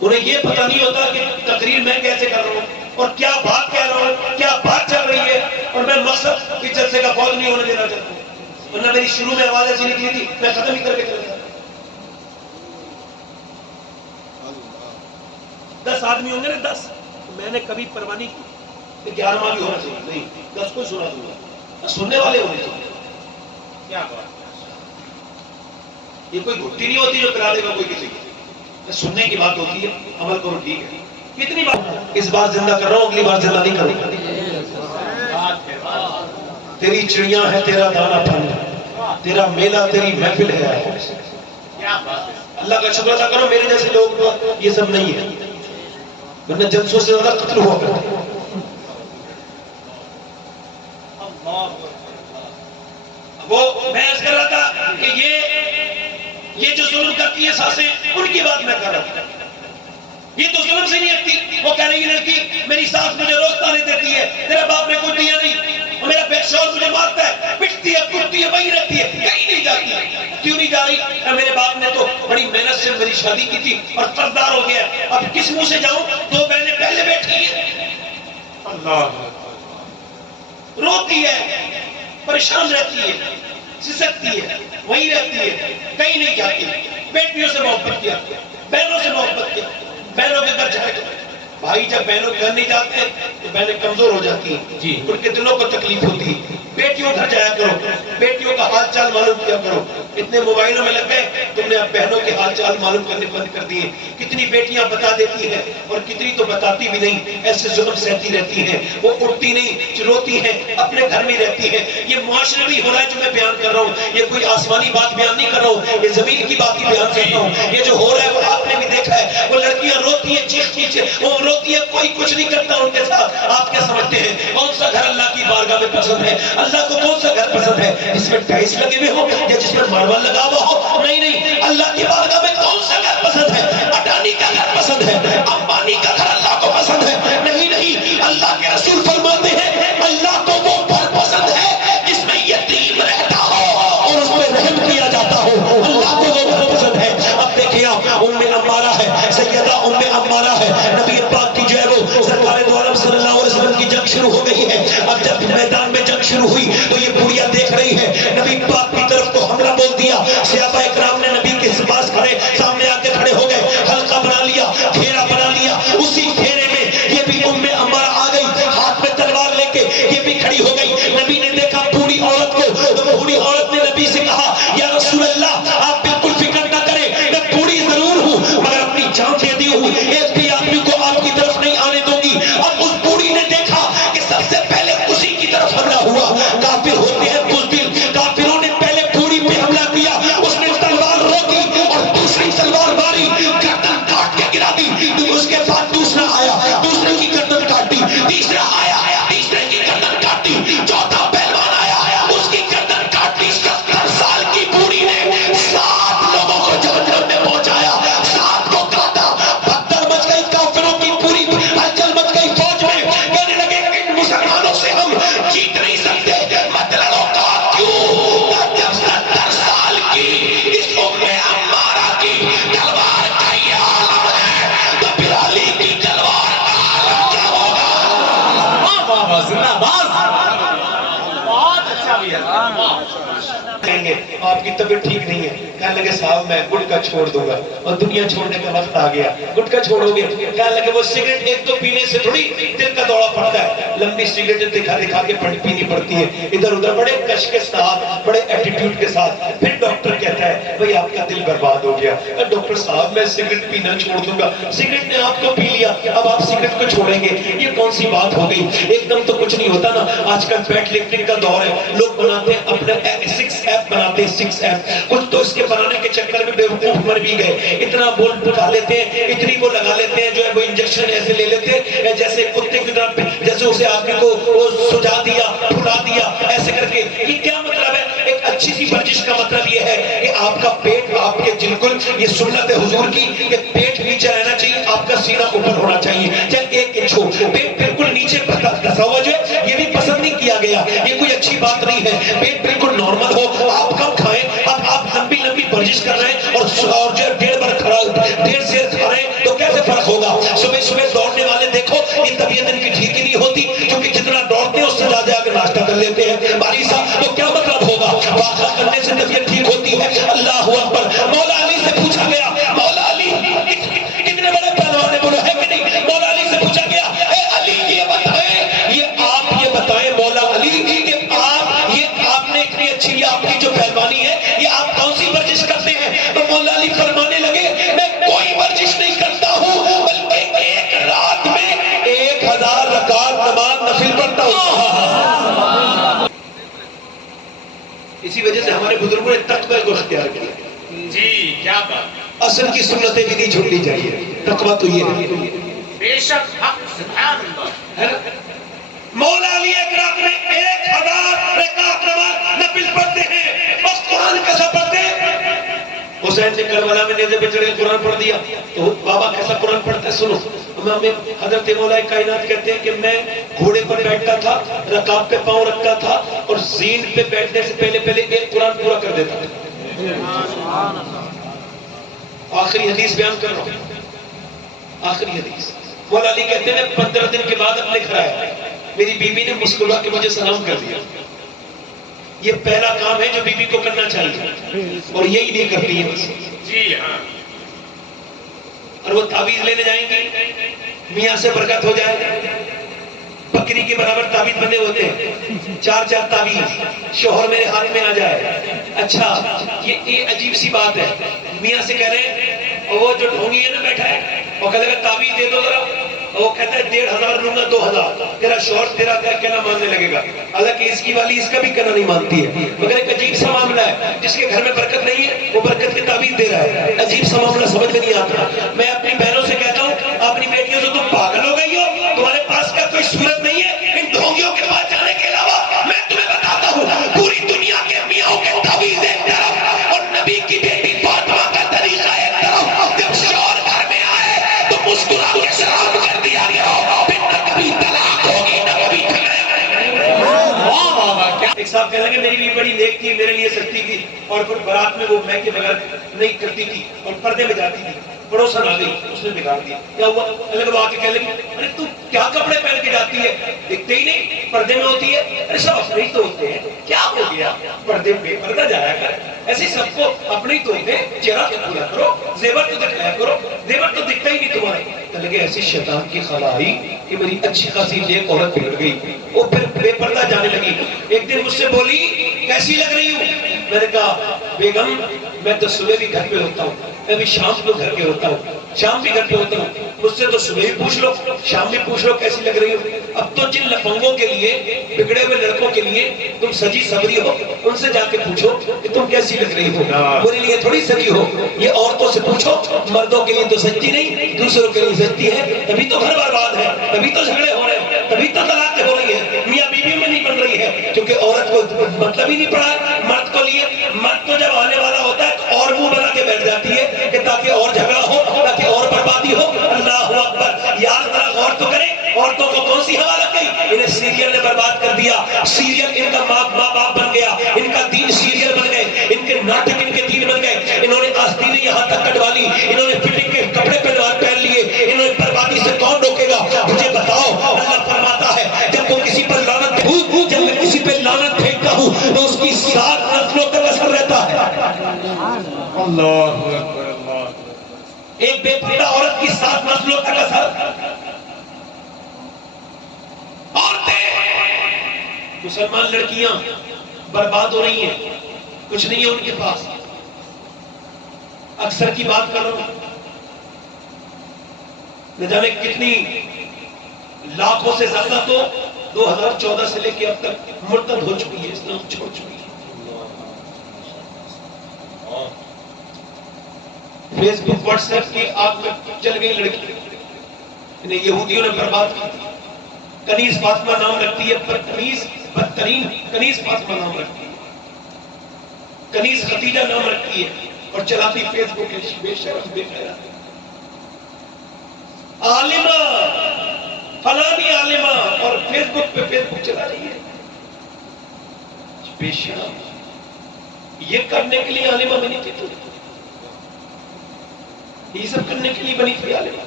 انہیں یہ پتہ نہیں ہوتا کہ تقریر میں کیسے کر رہا ہوں اور کیا بات کہہ رہا ہوں، کیا بات چل رہی ہے، اور میں مقصد کہ جلسے کا فوج نہیں ہونے دینا چاہتا ہوں، ورنہ میری شروع میں آواز ایسی نکلی تھی میں ختم ہی کر کے چلا جاتا۔ 10 آدمی ہوں گے نا، 10، میں نے کبھی پرواہ نہیں کی کہ 11واں بھی ہونا چاہیے، نہیں 10 کو سنا دوں گا، سننے والے ہونے چاہیے۔ کیا بات، یہ کوئی گھٹی نہیں ہوتی جو پلا دے گا کوئی کسی کی، سننے کی بات ہوتی ہے، عمل کرو ٹھیک ہے۔ کتنی بار اس بار زندہ کر رہا ہوں، اگلی بار زندہ نہیں کروں گا۔ تیری چڑیاں ہے تیرا دانا پن، تیرا میلہ تیری محفل ہے. کیا بات ہے. اللہ کا شکر ادا کرو میرے جیسے لوگ تو یہ سب نہیں ہے، ورنہ جنسوں سے زیادہ قتل ہوا کرتے. وہ میں عرض کر رہا تھا کہ یہ جو ظلم کرتی ہے ساسیں، ان کی بات میں کر رہا تھا. یہ تو ظلم سے نہیں ہٹتی. وہ کہہ رہی ہے لڑکی میری ساس مجھے روز تانے دیتی ہے، تیرا باپ نے کچھ دیا نہیں، اور میرا بے شوہر مجھے مارتا ہے، پٹتی ہے، کٹتی ہے، وہیں رہتی ہے، کہیں نہیں جاتی. کیوں نہیں جا رہی؟ میرے باپ نے تو بڑی محنت سے میری شادی کی تھی اور قرضدار ہو گیا، اب کس منہ سے جاؤں؟ 2 بہنیں پہلے بیٹھی ہیں. اللہ روتی ہے، پریشان رہتی ہے، سسکتی ہے، وہیں رہتی ہے، کہیں نہیں جاتی. بیٹیوں سے محبت کیا، بہنوں سے محبت کیا، بہنوں کے گھر جائے. بھائی جب بہنوں کے گھر نہیں جاتے تو بہنیں کمزور ہو جاتی ہیں جی. ان کے دلوں کو تکلیف ہوتی ہے. بیٹیوں گھر جایا کرو، بیٹیوں کا حال چال معلوم کیا کرو. اتنے موبائلوں میں لگ گئے تم نے اب بہنوں کے حال چال معلوم کرنے بند کر دیے. کتنی بیٹیاں بتا دیتی ہیں اور کتنی تو بتاتی بھی نہیں، ایسے ظلم سہتی رہتی ہیں. وہ اٹھتی نہیں، روتی ہیں، اپنے گھر میں رہتی ہیں. یہ معاشرے ہو رہا ہے جو میں بیان کر رہا ہوں، یہ کوئی آسمانی بات بیان نہیں کر رہا ہوں، یہ زمین کی بات ہی بیان کر رہا ہوں. یہ جو ہو رہا ہے وہ آپ نے بھی دیکھا ہے. وہ لڑکیاں روتی ہیں، چیخ چیخ، وہ روتی ہے، کوئی کچھ نہیں کرتا ان کے ساتھ. آپ کیا سمجھتے ہیں کون سا گھر اللہ کی بارگاہ میں پسند ہے؟ اللہ کو کون سا گھر پسند ہے؟ جس میں ٹائلس لگے ہوئے ہو یا جس میں ماربل لگا ہوا ہو؟ نہیں نہیں، اللہ کی بارگاہ میں کون سا گھر پسند ہے؟ اڈانی کا گھر پسند ہے، امبانی کا گھر اللہ کو پسند ہے؟ نہیں نہیں، اللہ کے رسول فرماتے ہیں اللہ کو وہ گھر پسند ہے جس میں یتیم رہتا ہو اور اس میں رحم کیا جاتا ہو. اللہ کو وہ گھر پسند ہے. اب دیکھیں ام عمارہ ہے، سیدہ ام عمارہ ہے، نبی پاک کی جو ہے وہ سرکار دو عالم صلی اللہ علیہ وسلم کی جنگ شروع ہو گئی ہے. اب جب میدان میں جنگ شروع ہوئی تو یہ بڑھیا دیکھ رہی ہے، نبی پاک کی طرف کو حملہ بول دیا. صحابہ اکرام نے نبی کے پاس کھڑے سامنے آ کے کھڑے ہو گئے، حلقہ بنا لیا، گھیرا بنا لیا. اسی گھیرے میں یہ بھی ام عمارہ آ گئی، ہاتھ میں تلوار لے کے یہ بھی کھڑی ہو گئی. نبی نے دیکھا بوڑھی عورت کو تو بوڑھی عورت نے نبی سے کہا یا رسول اللہ آپ بالکل فکر نہ کریں، میں بوڑھی ضرور ہوں مگر اپنی جان دے دی ہوں، ایک بھی آدمی کو آپ کی طرف نہیں آنے دوں گی. اب اس بوڑھی نے دیکھا کہ سب سے پہلے اسی کی طرف حملہ ہوا. کافر ہوتے ہیں بزدل، کافروں نے پہلے بوڑھی پہ حملہ کیا، اس نے تلوار روکی اور دوسری تلوار ماری، گردن کاٹ کے گرا دی. اس کے بعد دوسرا آیا، دوسرے کی گردن کاٹ دی، تیسرا آیا، تیسرے کی گردن کاٹ دی، چوتھا پہلوان آیا، اس کی گردن کاٹ دی. 70 سال کی بوڑھی نے 7 لوگوں کو جہنم میں پہنچایا، 7 کو کاٹا. پتھر مچ گئی کافروں کی، پوری ہلچل مچ گئی فوج میں. کہنے لگے ان مسلمانوں سے ہم جیت نہیں سکتے، مت لڑو. کہا کیوں؟ جب 70 سال کی اس ام عمارہ کی تلوار کا یہ عالم ہے تو پھر علی کی تلوار کا عالم کیا ہوگا؟ واہ واہ واہ، زندہ باز. بہت اچھا بھی ہے. کہیں گے آپ کی طبیعت ٹھیک نہیں ہے، کہنے لگے صاحب میں گٹکا چھوڑ دوں گا اور دنیا چھوڑنے کا وقت آ گیا. گٹکا چھوڑو گے؟ کہنے لگے وہ سگریٹ ایک تو پینے سے تھوڑی دل کا دورہ پڑتا ہے، لمبی سگریٹ دکھا دکھا کے پینی پڑتی ہیں ادھر ادھر بڑے کش کے ساتھ، بڑے ایٹیٹیوڈ کے ساتھ. پھر ڈاکٹر کہتا ہے بھئی آپ کا دل برباد ہو گیا. ڈاکٹر صاحب میں سگریٹ پینا چھوڑ دوں گا. سگریٹ نے آپ کو پی لیا، اب آپ سگریٹ کو چھوڑیں گے؟ یہ کون سی بات ہو گئی؟ ایک دم تو کچھ نہیں ہوتا نا. آج کل ویٹ لفٹنگ کا دور ہے، لوگ بناتے ہیں اپنے 6 ایپ بناتے ہیں. 6 ایپ کچھ تو اس کے بنانے کے چکر میں بیوقوف مر بھی گئے. اتنا بول بتا لیتے ہیں، اتنی وہ لگا لیتے ہیں، جو ہے وہ انجیکشن ایسے لے لیتے ہیں جیسے کتے کی طرح، جیسے اسے آدمی کو وہ سجا دیا، پھلا دیا، ایسے کر کے. یہ کیا مطلب ہے؟ ایک اچھی سی ورزش کا مطلب یہ ہے کہ آپ کا پیٹ، آپ کے بالکل یہ سنت حضور کی کہ پیٹ نیچے رہنا چاہیے، آپ کا سینہ اوپر ہونا چاہیے، چاہے 1 انچ ہو. پیٹ بالکل نیچے دساوا جو ہے یہ بھی پسند نہیں کیا گیا، یہ کوئی اچھی بات نہیں ہے. پیٹ بالکل نارمل ہو، آپ کم کھائیں. اب آپ لمبی لمبی ورزش کر رہے ہیں اور جو ہے 1.5 سیر کھا رہے ہیں تو کیسے فرق ہوگا؟ صبح صبح دوڑنے والے دیکھو یہ طبیعت ان کی ٹھیک ہی نہیں ہوتی، کیونکہ جتنا دوڑتے ہیں اس سے زیادہ آگے ناشتہ کر لیتے ہیں. باری صاحب تو کیا مطلب ہوگا؟ واقعہ کرنے سے طبیعت ٹھیک ہوتی ہے. اللہ اکبر. مولا علی سے پوچھا گیا، مولا علی کتنے بڑے پہلوان نے بولو ہے کہ نہیں؟ مولا علی سے پوچھا گیا اے علی یہ بتائیں، یہ بتائیں مولا علی کہ آپ نے اتنی اچھی آپ کی جو پہلوانی ہے یہ آپ کون سی ورزش کرتے ہیں؟ تو مولا علی فرمانے لگے میں کوئی ورزش نہیں کرتا ہوں، بلکہ ایک رات میں 1000 رکعت نماز نفل پڑھتا ہوں. اسی وجہ سے ہمارے بزرگوں نے تقوی کو اختیار کیا. جی کیا بات. اصل کی سنتیں بھی نہیں چھوڑنی چاہیے. تقوی تو یہ ہے. بے شک حق سبحان اللہ. ہے نا؟ مولا علی اکرام نے 1000 رکعت نماز نفل پڑھتے ہیں اور قرآن کیسا پڑھتے ہیں. حسین نے کربلا میں نیزے پہ چڑھ کے قرآن پڑھ دیا تو بابا کیسا قرآن پڑھتا ہے سنو. امام حضرت مولا کائنات کہتے ہیں کہ میں گھوڑے پر بیٹھتا تھا, رکاب پہ پاؤں رکھتا تھا اور زین پہ بیٹھنے سے پہلے ایک قرآن پورا کر دیتا تھا. آخری حدیث بیان کر رہا ہوں, آخری حدیث. مولا علی کہتے ہیں میں 15 دن کے بعد اپنے گھر آیا, میری بیوی نے مسکرا کے مجھے سلام کر دیا. یہ پہلا کام ہے جو بیوی کو کرنا چاہیے اور یہی نہیں کرتی ہے بس. جی ہاں. اور وہ تعویذ لینے جائیں گے, میاں سے برکت ہو جائے. بکری کے برابر تعویذ بنے ہوتے ہیں, 4 تعویذ, شوہر میرے ہاتھ میں آ جائے. اچھا یہ عجیب سی بات ہے. میاں سے کہہ رہے ہیں اور وہ جو ڈھونگی ہے نا بیٹھا ہے وہ کہہ لگا تعویذ دے دو ذرا, وہ کہتا ہے 1500 لوں گا 2000. تیرا شوہر تیرا کہنا ماننے لگے گا, حالانکہ اس کی والی اس کا بھی کہنا نہیں مانتی ہے. مگر ایک عجیب سا معاملہ ہے, جس کے گھر میں برکت نہیں ہے وہ برکت کی تعویذ دے رہا ہے. عجیب سا معاملہ سمجھ میں نہیں آتا. میں اپنی بہنوں سے کہتا ہوں اپنی بیٹیوں سے تم پاگل ہو گئی ہو, تمہارے پاس کا کوئی صورت نہیں ہے ان ڈھونگیوں کے پاس جانے کے علاوہ. میں تمہیں بتاتا ہوں پوری دنیا کے میاں کے تعویذ ایک طرف اور نبی کی بیٹی فاطمہ کا طریقہ ایک طرف. جب شوہر گھر میں آئے تو مسکرا کے سلام کر دیا گیا, پھر نہ کبھی طلاق ہوگی نہ کبھی ایک صاحب کہنے لگے میری بھی بڑی نیک تھی, میرے لیے سکتی تھی اور پھر برات میں وہ میں کے بغیر نہیں کرتی تھی اور پردے میں جاتی تھی. پڑوسن آ گئی, اس نے بگاڑ دیا. کیا ہوا؟ الگ وہ آ کے کہنے لگی ارے تو کیا کپڑے پہن کے جاتی ہے, دیکھتے ہی نہیں پردے میں ہوتی ہے. ارے سب اپنے ہی تو ہوتے ہیں, کیا ہو گیا پردے پہ پردہ جایا کر. ایسے سب کو اپنے ہی تو ہوتے ہیں, چہرہ کھولا کرو, زیور تو دکھایا کرو, زیور تو دکھتا ہی نہیں تمہارے. کہنے لگے ایسی شیطان کی خلا آئی کہ میری اچھی خاصی نیک عورت بگڑ گئی. وہ پھر بے پردہ جانے لگی. ایک دن مجھ سے بولی کیسی لگ رہی ہوں. میں نے کہا بیگم میں تو صبح بھی گھر پہ ہوتا ہوں, میں بھی شام کو گھر پہ ہوتا ہوں, شام بھی گھر پہ ہوتا ہوں. مجھ سے تو صبح بھی پوچھ لو شام بھی پوچھ لو کیسی لگ رہی ہو. اب تو جن لفنگوں کے لیے, بگڑے ہوئے لڑکوں کے لیے تم سجی سبری ہو, ان سے جا کے پوچھو کہ تم کیسی لگ رہی ہو. میرے لیے تھوڑی سجی ہو, یہ عورتوں سے پوچھو. مردوں کے لیے تو سجتی نہیں, دوسروں کے لیے سجتی ہے. تبھی تو گھر برباد ہے, تبھی تو جھگڑے ہو رہے ہیں, تبھی تو طلاقیں ہو رہی ہے, میاں بیوی میں نہیں بن رہی ہے, کیونکہ عورت کو مطلب ہی نہیں پڑا مرد کو لیے. مرد تو جب آنے والا ہوتا ہے تو اور منہ بنا کے بیٹھ جاتی ہے کہ تاکہ اور جھگڑا ہو, تاکہ اور بربادی ہو. اللہ اکبر. یار ذرا غور تو کریں, عورتوں کو کون سی ہوا لگ گئی. انہیں سیریل نے برباد کر دیا. سیریل ان کا ماں باپ بن گیا, ان کا دین سیریل بن گئے, ان کے ناٹک ان کے دین بن گئے. انہوں نے آستینیں یہاں تک کٹوا لی, انہوں نے فٹنگ کے کپڑے پہن لیے. انہوں نے بربادی سے کون روکے گا مجھے بتاؤ. اللہ فرماتا ہے جب وہ کسی پر لعنت جب میں کسی پہ لعنت پھینکتا ہوں تو اس کی 7 نسلوں تک اثر رہتا ہے. اللہ اکبر اللہ. ایک بے پردہ عورت کی 7 نسلوں تک اثر. عورتیں مسلمان لڑکیاں برباد ہو رہی ہیں, کچھ نہیں ہے ان کے پاس. اکثر کی بات کر رہا ہوں, نہ جانے کتنی لاکھوں سے زیادہ تو 2014 سے لے کے اب تک مرتد ہو چکی ہے, اسلام چھوڑ چکی ہے. فیس بک واٹس ایپ کی آگ میں چل گئی لڑکی, انہیں یہودیوں نے برباد کی. کنیز فاطمہ نام رکھتی ہے, بدترین کنیز فاطمہ نام رکھتی ہے, کنیز خدیجہ نام رکھتی ہے اور چلاتی فیس بک بے شرف بے غیرت. عالمہ فلانی عالمہ اور فیس بک پہ فیس بک چلا رہی ہے. بے شرف. یہ کرنے کے لیے عالمہ بنی تھی, تو یہ سب کرنے کے لیے بنی تھی عالمہ.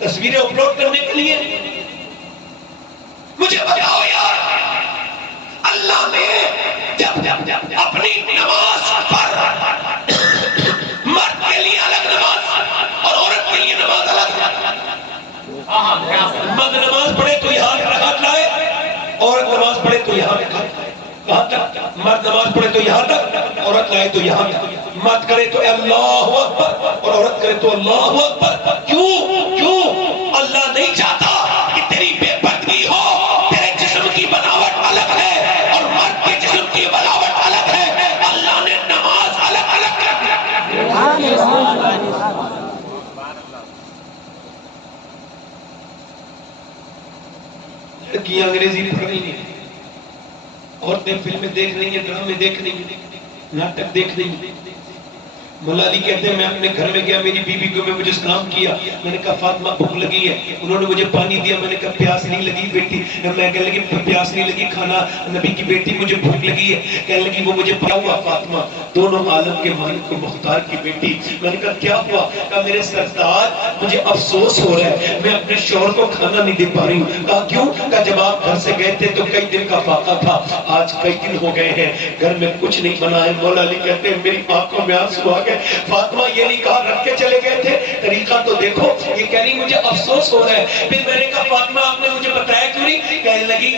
تصویریں اپلوڈ کرنے کے لیے. مجھے بتاؤ یار, اللہ نے جب اپنی نماز پر مرد کے لیے الگ نماز اور عورت کے لیے نماز الگ. مرد نماز پڑھے تو یہاں ہاتھ لائے, عورت نماز پڑھے تو یہاں کہاں تک. مرد نماز پڑھے تو یہاں تک, عورت لائے تو یہاں تک. مرد کرے تو اللہ اکبر اور عورت کرے تو اللہ اکبر. کیوں اللہ نہیں چاہتا کہ تیری بے پردگی ہو, تیرے جسم کی بناوٹ الگ ہے اور مرد کے جسم لڑکیاں انگریزی پڑھ رہی ہیں، عورتیں فلمیں دیکھ رہی ہیں، ڈرامے دیکھ رہی ہیں، ناٹک دیکھ رہی ہیں۔ مولا علی کہتے ہیں میں اپنے گھر میں گیا، میری بیوی کو میں مجھے سلام کیا، میں نے کہا فاطمہ بھوک لگی ہے، انہوں نے مجھے پانی دیا، میں نے کہا پیاس نہیں لگی بیٹی، میں کہنے لگی پیاس نہیں لگی، کھانا نبی کی بیٹی مجھے بھوک لگی ہے، کہنے لگی وہ مجھے پیا ہوا فاطمہ دونوں عالم کے مالک کو مختار کی بیٹی۔ میں نے کہا کیا ہوا؟ کہا میرے سردار مجھے افسوس ہو رہا ہے، میں اپنے شوہر کو کھانا نہیں دے پا رہی ہوں۔ کہا کیوں؟ کہا جب آپ گھر سے گئے تھے تو کئی دن کا فاقہ تھا، آج کئی دن ہو گئے ہیں گھر میں کچھ نہیں بنا ہے۔ مولا علی کہتے ہیں میری آنکھوں میں آنسو آ گئے، فاطمہ یہ نہیں کہا رکھ کے چلے گئے تھے، طریقہ تو دیکھو، یہ کہہ رہی مجھے افسوس ہو رہا ہے۔ پھر میں نے کہا فاطمہ آپ نے مجھے بتایا کیوں نہیں؟ کہنے لگی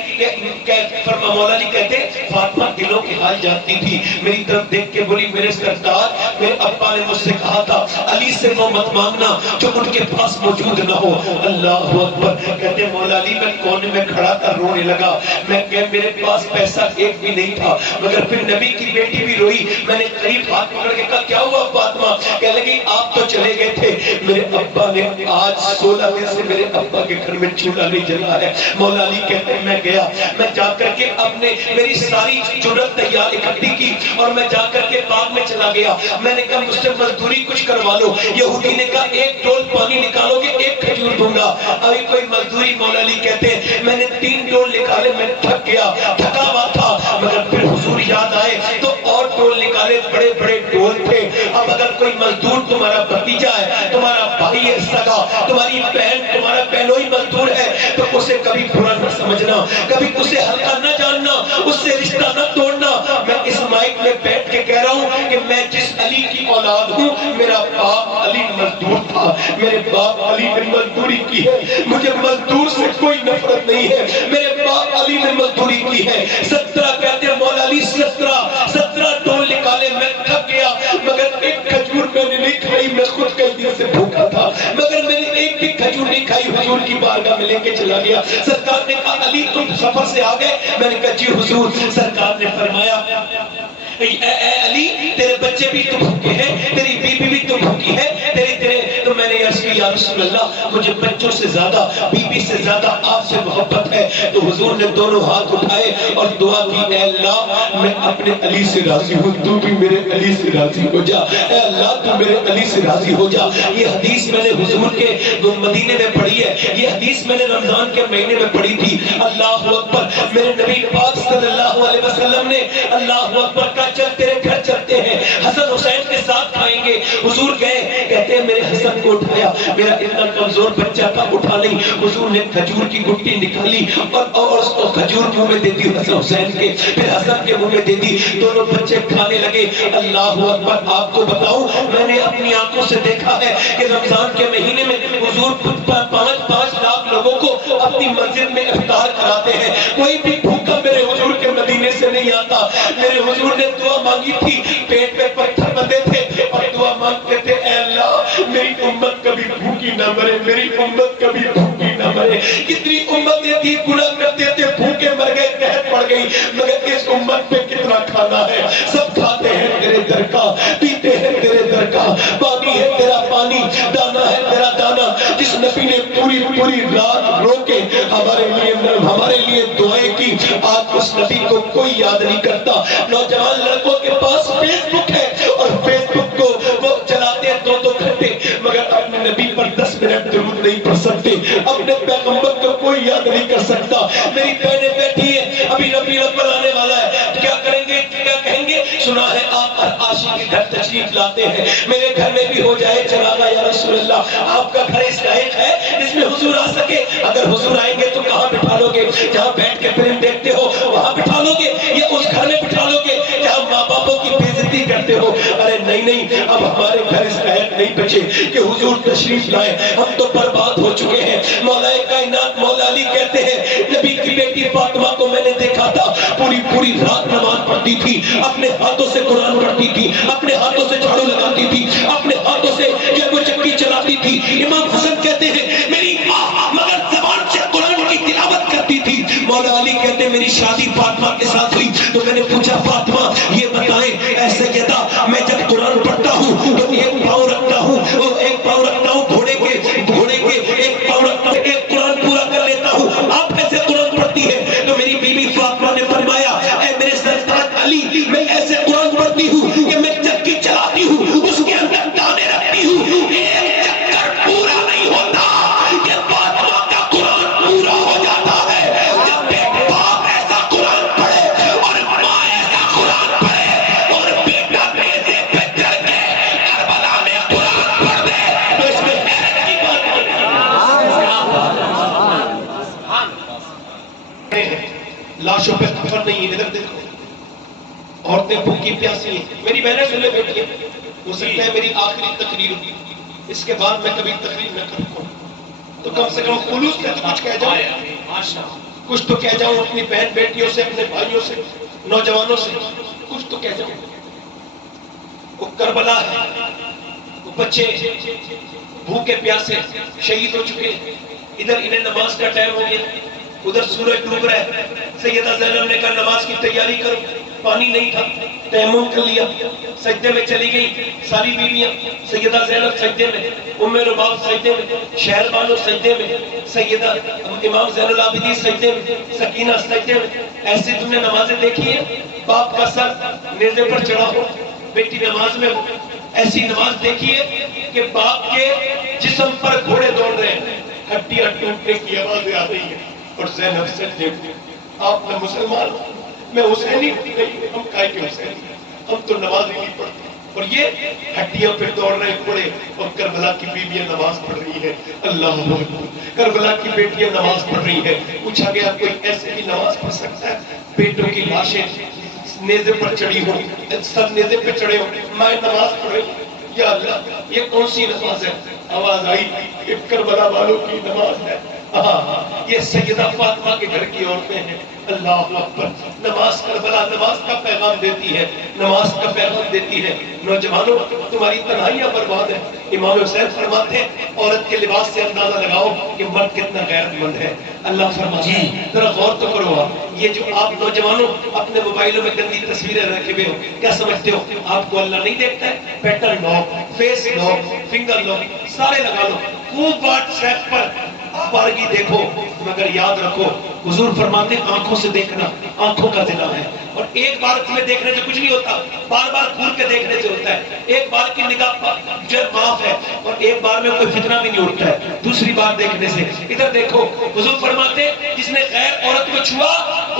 فرما مولا علی کہتے فاطمہ دلوں کے حال جانتی تھی، میری طرف دیکھ کے بولی میرے سردار میرے ابا نے مجھ سے کہا تھا علی سے وہ مت مانگنا جو ان کے پاس موجود نہ ہو۔ اللہ اکبر۔ کہتے مولا علی میں کونے میں کھڑا تھا رونے لگا، میں کہ میرے پاس پیسہ ایک بھی نہیں تھا، مگر پھر نبی کی بیٹی بھی روئی، میں نے قریب ہاتھ پکڑ کے کہا کیا ہوا فاطمہ؟ کہنے لگی آپ تو چلے گئے تھے، میرے ابا نے آج 16 دن سے میرے ابا کے گھر میں چولہا نہیں جلا ہے۔ مولا علی کہتے ہیں میں گیا، میں جا کر کے اپنے میری ساری جرت تیار اکٹھی کی اور میں جا کر کے باغ میں چلا گیا، میں نے کہا مجھ سے مزدوری کچھ کروا لو۔ یہودی نے کہا ایک ڈول پانی نکالو گے ایک کھجور دوں گا، ابھی کوئی مزدوری۔ مولا علی کہتے ہیں میں نے 3 ڈول نکالے، میں تھک گیا، تھکا ہوا تھا، مگر پھر حضور یاد آئے تو اور ڈول نکالے، بڑے بڑے ڈول تھے۔ اب اگر کوئی مزدور تمہارا بھتیجا ہے، تمہارا بھائی ہے سگا، تمہاری بہن تمہارا بہنوئی مزدور ہے تو اسے کبھی برا نہ سمجھنا، کبھی اسے ہلکا نہ جاننا، اس سے رشتہ نہ توڑنا۔ میں اس مائک میں بیٹھ کے کہہ رہا ہوں کہ میں جس علی کی اولاد ہوں، میرا باپ علی مزدور تھا، میرے باپ علی نے مزدوری کی ہے، مجھے مزدور سے کوئی نفرت نہیں ہے، میرے باپ علی نے مزدوری کی ہے۔ 17 کہتے ہیں مولا علی 17 ڈول نکالے، میں تھک گیا، مگر ایک کھجور میں نے نہیں کھائی، میں خود کئی دن سے بھوکا تھا، مگر میں نے ایک بھی کھجور نہیں کھائی، حضور کی بارگاہ میں لے کے چلا گیا۔ سرکار نے کہا علی تم سفر سے آ گئے؟ میں نے کہا جی حضور۔ سرکار نے فرمایا اے علی تیرے بچے بھی تو بھوکے ہیں، تیری بیوی بھی تو بھوکی ہے، تو میں نے عرض کی یا رسول اللہ مجھے بچوں سے زیادہ بیوی سے زیادہ آپ سے محبت ہے۔ تو حضور نے دونوں ہاتھ اٹھائے اور دعا کی اے اللہ میں اپنے علی سے راضی ہوں، تو بھی میرے علی سے راضی ہو جا، اے اللہ تو میرے علی سے راضی ہو جا۔ یہ حدیث میں نے حضور کے مدینے میں پڑھی ہے، یہ حدیث میں نے رمضان کے مہینے میں پڑھی تھی۔ اللہ اکبر۔ میرے نبی پاک صلی اللہ علیہ وسلم نے اللہ اکبر کا چل تیرے گھر چلتے ہیں، حسن حسین کے ساتھ کھائیں گے۔ حضور گئے، کہتے ہیں میرے حسن کو اٹھایا، میرا اتنا کمزور بچہ تھا اٹھا نہیں، حضور نے کھجور کی گٹی نکالی اور اس کو کھجور منہ میں دے دی حسن حسین کے، پھر حسن کے منہ میں دے دی، دونوں بچے کھانے لگے۔ اللہ اکبر۔ آپ کو بتاؤں میں نے اپنی آنکھوں سے دیکھا ہے کہ رمضان کے مہینے میں حضور 5 لاکھ لوگوں کو اپنی مسجد میں افطار کراتے ہیں، کوئی بھی بھوکا میرے حضور کے مدینے سے نہیں آتا۔ میرے حضور نے دعا مانگی تھی، پیٹ میں پتھر بندے تھے اور دعا مانگتے تھے اے اللہ میری امت کبھی بھوکی نہ مرے، میری امت کبھی بھوکی نہ مرے۔ کتنی امتیں تھی گناہ کرتے تھے، بھوکے مر گئے، قحط پڑ گئی، مگر اس امت پہ کتنا کھانا ہے، سب کھاتے ہیں تیرے در کا، پیتے ہیں تیرے در کا، پانی ہے تیرا پانی، دانا ہے تیرا دانا۔ جس نبی نے پوری رات رو کے ہمارے لیے دعائیں کی، آج اس نبی کو کوئی یاد نہیں کرتا۔ نوجوان لڑکوں کے پاس فیس بک ہے اور فیس بک کو وہ چلاتے ہیں 2 گھنٹے، مگر اپنے نبی پر 10 منٹ درود نہیں پڑھ سکتے، اپنے پیغمبر کو کوئی یاد نہیں کر سکتا۔ میری بہنیں بیٹھی ہیں، ابھی ربیع الاول آنے والا ہے، کیا کریں گے، کیا کہیں گے؟ سنا ہے آپ ہر عاشق کے گھر تشریف لاتے ہیں، میرے گھر میں بھی ہو جائے چراغا یا رسول اللہ، آپ کا گھر اس لائق ہے جس میں حضور آ سکے؟ اگر حضور آئیں گے تو کہاں بٹھا لو گے؟ جہاں بیٹھ کے فلم دیکھتے ہو وہاں بٹھا لو گے یا اس گھر میں بٹھا لو گے جہاں ماں باپوں کی بے عزتی کرتے ہو؟ ارے نہیں، اب ہمارے گھر اس لائق نہیں بچے کہ حضور تشریف لائے، ہم تو برباد ہو چکے ہیں۔ مولا کائنات مولا علی کہتے ہیں نبی کی بیٹی فاطمہ کو میں نے دیکھا تھا، پوری رات نماز پڑھتی تھی، اپنے ہاتھوں سے قرآن پڑھتی تھی، اپنے ہاتھوں سے جھاڑو لگاتی تھی، اپنے ہاتھوں سے جب وہ چکی چلاتی تھی۔ امام حسن کہتے ہیں میری ماں مگر زبان سے قرآن کی تلاوت کرتی تھی۔ مولا علی کہتے ہیں میری شادی فاطمہ کے ساتھ ہوئی تو میں نے پوچھا فاطمہ یہ بتائیں اے سیدہ میں جب قرآن پڑھتا ہوں تو ایک پاؤں رکھتا ہوں گھوڑے کے ایک پاؤں رکھتا ہوں، ایک قرآن پورا کر لیتا ہوں، آپ کیسے قرآن پڑھتی فاطمہ نے فرمایا اے میرے سرتاج علی میں ایسے قرآن پڑھتی ہوں کہ میں چکی چلاتی ہوں اس کے اندر دانے رکھتی ہوں ایک چکر پورا نہیں ہوتا کہ فاطمہ کا قرآن پورا ہو جاتا ہے جب ایک باپ ایسا قرآن پڑھے اور ماں ایسا قرآن پڑھے اور بیٹا نیزے پہ چڑھ کے کربلا میں قرآن پڑھ دے تو اس میں حیرت کی بات لاشوں پہ کفن نہیں ہے. ادھر دیکھو عورتیں بھوکی پیاسی ہیں. میری بہنیں سنے بیٹھی ہیں ہو سکتا ہے میری آخری تقریر ہوگی اس کے بعد میں کبھی تقریر نہ کر پاؤں تو کم سے کم خلوص سے کچھ کہہ جاؤں کچھ تو کہہ جاؤں اپنی بہن بیٹیوں سے اپنے بھائیوں سے نوجوانوں سے کچھ تو کہہ جاؤں. وہ کربلا ہے وہ بچے بھوکے پیاسے شہید ہو چکے ادھر انہیں نماز کا ٹائم ہو گیا ادھر سورج ڈوب رہا ہے. سیدہ زینب نے کہا نماز کی تیاری کرو پانی نہیں تھا تیمم کر لیا سجدے میں چلی گئی ساری بیویاں سیدہ زینب سجدے میں ام رباب سجدے میں شہر بانو سجدے میں سیدہ امام زین العابدین سجدے میں سکینہ سجدے میں. ایسی تم نے نمازیں دیکھی ہیں باپ کا سر نیزے پر چڑھا ہو بیٹی نماز میں ہو ایسی نماز دیکھی ہے کہ باپ کے جسم پر گھوڑے دوڑ رہے ہیں ہڈیاں ٹوٹنے کی آوازیں آ رہی ہیں اور زینب سجدے میں. آپ نے مسلمان میں حسینی نہیں ہم کائے کے حسینی ہم تو نماز ہی نہیں پڑھتے اور یہ ہڈیاں پہ دوڑ رہے گھوڑے اور کربلا کی بیویاں نماز پڑھ رہی ہے. اللہ اکبر کربلا کی بیٹیاں نماز پڑھ رہی ہے. پوچھا گیا کوئی ایسے ہی نماز پڑھ سکتا ہے بیٹوں کی لاشیں نیزے پر چڑھی ہو سب نیزے پہ چڑھے ہو میں نماز پڑھ رہی ہوں یا اللہ یہ کون سی نماز ہے. آواز آئی یہ کربلا والوں کی نماز ہے. یہ سیدہ فاطمہ کے گھر کی عورتیں ہیں. اللہ اکبر. نماز کربلا نماز کا پیغام دیتی ہے نماز کا پیغام دیتی ہے. نوجوانوں تمہاری تنہائیاں برباد ہیں. امام حسین فرماتے ہیں عورت کے لباس سے اندازہ لگاؤ کہ مرد کتنا غیرت مند ہے. اللہ فرماتے ہیں ذرا غور تو کرو آپ یہ جو آپ نوجوانوں اپنے موبائلوں میں گندی تصویریں رکھے ہوئے ہو کیا سمجھتے ہو آپ کو اللہ نہیں دیکھتا ہے. Pattern lock face lock finger lock سارے لگا لو خوب واٹس ایپ پر بارگی دیکھو مگر یاد رکھو حضور فرماتے ہیں آنکھوں سے دیکھنا آنکھوں کا زنا ہے اور ایک بار تمہیں دیکھنے سے کچھ نہیں ہوتا بار بار گھور کے دیکھنے سے ہوتا ہے. ایک بار کی نگاہ جو معاف ہے اور ایک بار میں کوئی فتنہ بھی نہیں اٹھتا ہے دوسری بار دیکھنے سے. ادھر دیکھو حضور فرماتے ہیں جس نے غیر عورت کو چھوا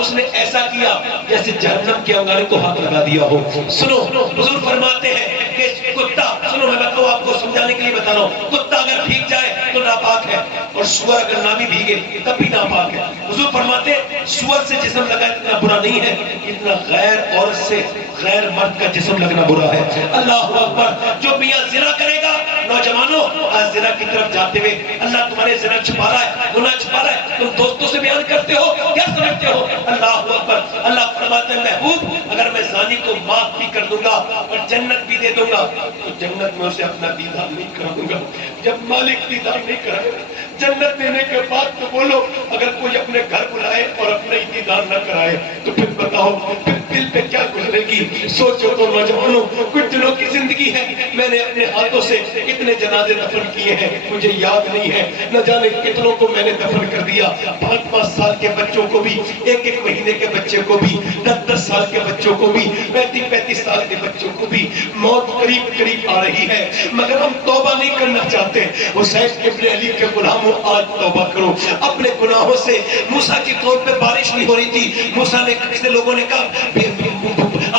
اس نے ایسا کیا جیسے جہنم کے انگارے کو ہاتھ لگا دیا ہو. سنو حضور فرماتے ہیں کہ کتا سنو میں بتاؤں آپ کو سمجھانے کے لیے بتا رہا ہوں کتا اگر بھیگ جائے تو ناپاک ہے اور سور اگر نہ بھی بھیگے تب بھی ناپاک ہے. حضور فرماتے سور سے جسم لگا اتنا برا نہیں ہے اتنا غیر عورت سے غیر مرد کا جسم لگنا برا ہے. اللہ اکبر. جو میاں زنا کرے گا نوجوانوں آج زنا کی طرف جاتے ہوئے اللہ تمہارے زنا چھپا رہا ہے گناہ چھپا رہا ہے تم دوستوں سے بیان کرتے ہو کیا سمجھتے ہو. اللہ اکبر. اللہ فرماتے ہیں محبوب اگر میں زانی کو معاف بھی کر دوں گا اور جنت بھی دے دوں گا تو جنت میں اسے اپنا دیدار نہیں کراؤں گا. جب مالک دیدار نہیں کرائے جنت دینے کے بعد تو بولو اگر کوئی اپنے گھر بلائے اور اپنا ہی دیدار نہ کرائے تو پھر بتاؤ پھر دل پہ کیا گزرے گی. سوچو تو نوجوانوں کچھ دنوں کی زندگی ہے میں نے اپنے ہاتھوں سے کتنے جنازے دفن کیے ہیں مجھے یاد نہیں ہے نہ جانے کتنوں کو میں نے دفن کر دیا. 5-5 سال کے بچوں کو بھی 1-1 مہینے کے بچے کو بھی 10-10 سال کے بچوں کو بھی 35-35 سال کے بچوں کو بھی موت قریب قریب آ رہی ہے مگر ہم توبہ نہیں کرنا چاہتے. حسین ابن علی کے غلاموں آج توبہ کرو اپنے گناہوں سے. موسیٰ کی قوم پہ بارش نہیں ہو رہی تھی موسیٰ نے کسی لوگوں نے کہا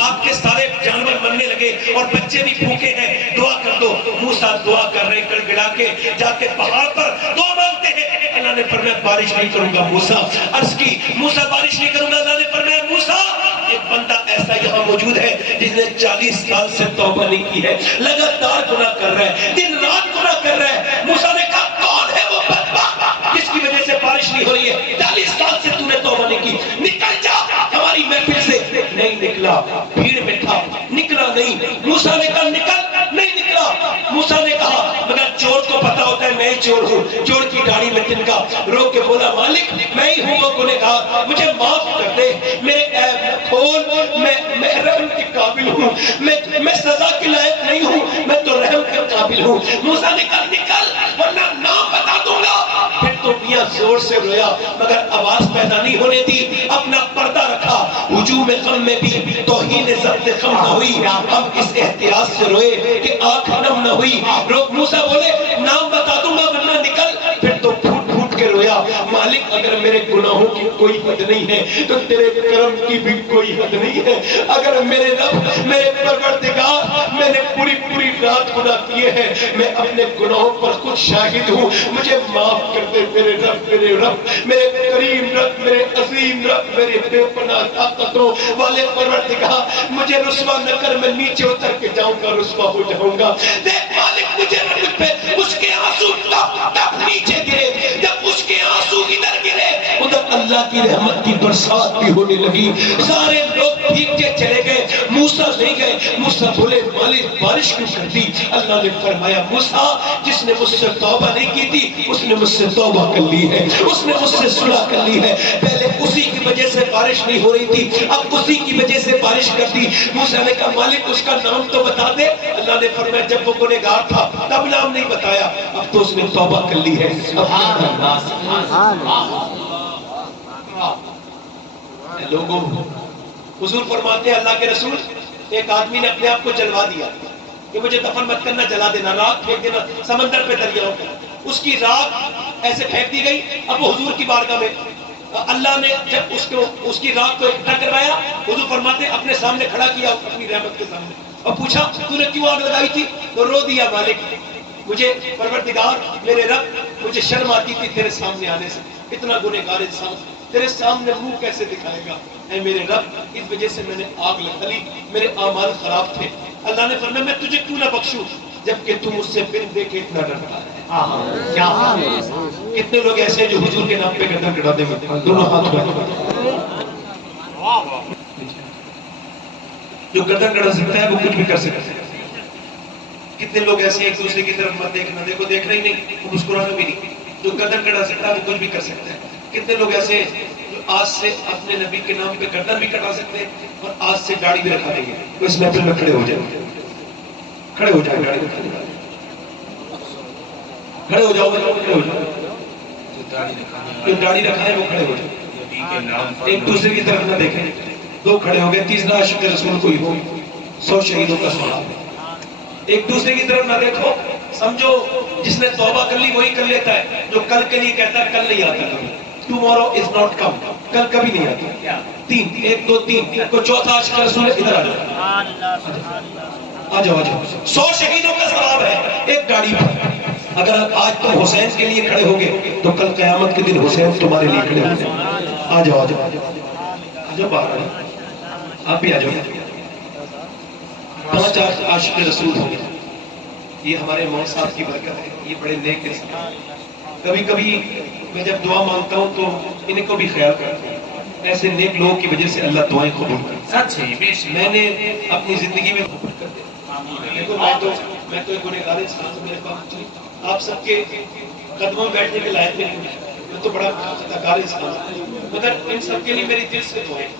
آپ کے سارے جانور مرنے لگے اور بچے بھی بھوکے ہیں دعا کر دو. موسیٰ دعا کر رہے کر گڑا کے جا کے پہاڑ پر دعا مانگتے ہیں. اللہ نے فرمایا بارش نہیں کروں گا. موسیٰ عرض کی موسیٰ بارش نہیں کروں گا. اللہ نے فرمایا موسیٰ ایک بندہ ایسا یہاں موجود ہے جس نے 40 سال سے توبہ نہیں کی ہے لگاتار گناہ کر رہا ہے دن رات گناہ کر رہا ہے. موسیٰ نے کہا کون ہے وہ بدبخت جس کی وجہ سے بارش نہیں ہو رہی ہے 40 سال سے تو نے توبہ نہیں کی نکل جا ہماری محفل سے. نہیں نکلا بھیڑ میں تھا نکلا نہیں. موسیٰ نے کہا نکل نہیں نکلا. موسیٰ نے کہا مگر چور کو پتا ہوتا ہے میں ہی چور ہوں. چور کی داڑھی میں تنکا رو کے بولا مالک میں ہی ہوں وہ گنہگار مجھے معاف کر دے میرے بول میں رحم کے قابل ہوں، میں سزا کے لائق نہیں ہوں، میں تو رحم کے قابل ہوں۔ موسیٰ نے کہا نکل ورنہ نام بتا دوں گا۔ پھر تو میاں زور سے رویا مگر آواز پیدا نہیں ہونے دی، اپنا پردہ رکھا۔ ہجوم غم میں بھی توہین ضبط غم نہ ہوئی، ہم اس احتیاط سے روئے کہ آنکھ نم نہ ہوئی۔ موسیٰ بولے نام بتا دوں گا ورنہ نکل۔ پھر تو پھوٹ پھوٹ کے رویا، مالک اگر میرے گناہوں کی کوئی حد نہیں ہے تو تیرے کرم کی بھی کوئی حد نہیں ہے۔ اگر میرے رب میرے پروردگار میں نے پوری پوری رات گناہ کیے ہیں، میں اپنے گناہوں پر خود شاہد ہوں، مجھے معاف کر دے میرے رب، میرے رب، میرے کریم رب، میرے عظیم رب، میرے بے پناہ طاقتوں والے پروردگار، مجھے رسوا نہ کر، میں نیچے اتر کے جاؤں گا، رسوا ہو جاؤں گا۔ دیکھ مالک مجھے مجھ پہ اس کے آنسو تب نیچے گرے جب اس کے آنسو ادھر گرے ادھر اللہ کی رحمت کی برسات بھی ہونے لگی، سارے لوگ بھیگتے چلے گئے، موسیٰ نہیں گئے۔ موسیٰ بولے مالک بارش کیوں کر دی؟ اللہ نے فرمایا موسیٰ جس نے مجھ سے توبہ نہیں کی تھی اس نے مجھ سے توبہ کر لی ہے، اس نے مجھ سے صلح کر لی ہے۔ پہلے اسی کی وجہ سے بارش نہیں ہو رہی تھی، اب اسی کی وجہ سے بارش کر دی۔ موسیٰ نے کہا مالک اس کا نام تو بتا دے۔ اللہ نے فرمایا جب وہ گنہگار تھا تب نام نہیں بتایا، اب تو اس نے توبہ کر لی ہے۔ لوگوں حضور فرماتے ہیں اللہ کے رسول ایک آدمی نے اپنے آپ کو جلوا دیا کہ مجھے دفن مت کرنا، جلا دینا، راکھ پھینک دینا سمندر پہ، دریاؤں پہ۔ اس کی راکھ ایسے پھینک دی گئی۔ اب وہ حضور کی بارگاہ میں اللہ نے جب اس کی راکھ کو اکٹھا کروایا، حضور فرماتے ہیں اپنے سامنے کھڑا کیا اپنی رحمت کے سامنے اور پوچھا تو نے کیوں آگ لگائی تھی؟ تو رو دیا مالک مجھے پروردگار میرے رب مجھے شرم آتی تھی تیرے سامنے آنے سے، اتنا گنہگار انسان تیرے سامنے منہ کیسے دکھائے گا؟ اے میرے رب اس وجہ سے میں نے آگ لگا لی، میرے اعمال خراب تھے۔ اللہ نے فرمایا میں تجھے کیوں نہ بخشوں جبکہ تم مجھ سے بن دیکھے اتنا ڈرتا ہے۔ کتنے لوگ ایسے ہیں جو حضور کے نام پہ گردن کٹا دیں گے؟ دونوں ہاتھ اٹھائیں۔ جو گردن کٹا سکتا ہے وہ کچھ بھی کر سکتا ہے۔ کتنے لوگ ایسے ہیں ایک دوسرے کی طرف مت دیکھنا، دیکھو دیکھنا ہی نہیں، وہ مسکرانا بھی نہیں۔ جو گردن کٹا سکتا ہے وہ کچھ بھی کر سکتا ہے۔ کتنے لوگ ایسے ہیں جو آج سے اپنے نبی کے نام پہ گردن بھی کٹا سکتے ہیں اور آج سے داڑھی بھی رکھا دیں گے۔ تو اس محفل میں کھڑے ہو جائیں، کھڑے ہو جائیں، کھڑے ہو جاؤ، کھڑے ہو جاؤ۔ جو داڑھی رکھا ہے وہ کھڑے ہو جائیں، ایک دوسرے کی طرف نہ دیکھیں۔ دو کھڑے ہو گئے، تیسرا عاشق رسول کوئی ہو، 100 شہیدوں کا ثواب۔ ایک دوسرے کی طرف نہ دیکھو، سمجھو جس نے توبہ کر لی وہی کر لیتا ہے، جو کل کے لیے کہتا ہے کل نہیں آتا کبھی، ٹمورو از ناٹ کم، کل کبھی نہیں آتا۔ 3 1 2 3 کو چوتھا عاشق رسول ادھر آ جاؤ، آ جاؤ۔ 100 شہیدوں کا ثواب ہے ایک گاڑی پر۔ اگر آج تم حسین کے لیے کھڑے ہوگے تو کل قیامت کے دن حسین تمہارے لیے کھڑے ہوں گے۔ آ جاؤ، آ جاؤ، آ جاؤ، باہر آپ بھی آ جاؤ۔ 5 عاشق رسول ہوں گے، یہ ہمارے مولا صاحب کی برکت ہے، یہ بڑے نیک انسان۔ کبھی کبھی میں جب دعا مانگتا ہوں تو انہیں کو بھی خیال کرتا ہوں، ایسے نیک لوگوں کی وجہ سے اللہ دعائیں قبول کرتا ہے۔ میں نے اپنی زندگی میں قبول کر دیا۔ دیکھو میں تو ایک گنہگار انسان ہوں، میرے پاس آپ سب کے قدموں میں بیٹھنے کے لائق نہیں ہوں، میں تو بڑا خطاکار انسان ہوں، مگر ان سب کے لیے میری دل سے دعائیں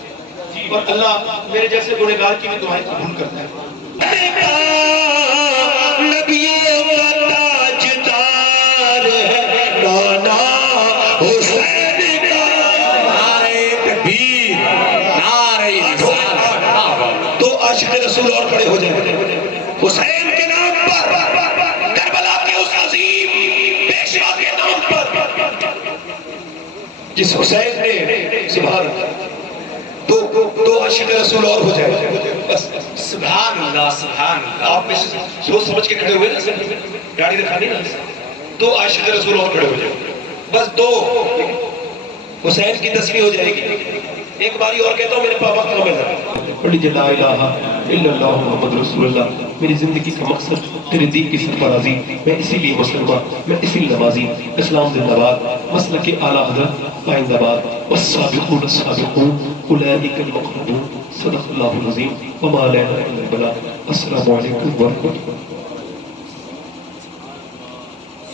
اور اللہ میرے جیسے گنہگار کی بھی دعائیں قبول کرتا ہے۔ نبی تاجدار ہے نانا حسین کا، نعرہ تکبیر، نعرہ رسالت۔ تو عاشق رسول اور کھڑے ہو جائیں، حسین کے نام پر، کربلا کے اس عظیم پیشوا کے نام پر جس حسین نے سبحان اللہ دو عاشق رسول اور ہو جائے۔ بس سبحان اللہ، سبحان اللہ۔ آپ میں سوچ سمجھ کے کھڑے ہوئے نا، گاڑی دکھانی نا، 2 عاشق رسول اور کھڑے ہو جائے، بس 2، حسین کی 10ویں ہو جائے گی۔ ایک باری اور کہتا ہوں، میرے پاپا کامل ہے، پڑھ لیجیے لا الہ الا اللہ محمد رسول اللہ۔ میری زندگی کا مقصد تیرے دین کی سرفرازی، میں اسی لیے مسلمان، میں اسی لیے نمازی۔ اسلام زندہ باد، مسلک اعلیٰ حضرت آئندہ باد، والسابقون السابقون اولئک المقربون، صدق اللہ العظیم وما علینا الا البلاغ۔ السلام علیکم ورحمۃ اللہ۔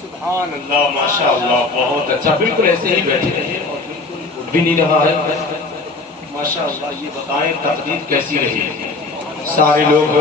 سبحان اللہ، ماشاء اللہ، بہت اچھا۔ بالکل ایسے ہی بیٹھے رہیے اور بالکل اٹھ بھی نہیں رہا ہے۔ ماشاءاللہ یہ بتائیں تقدیر کیسی رہی؟ سارے لوگ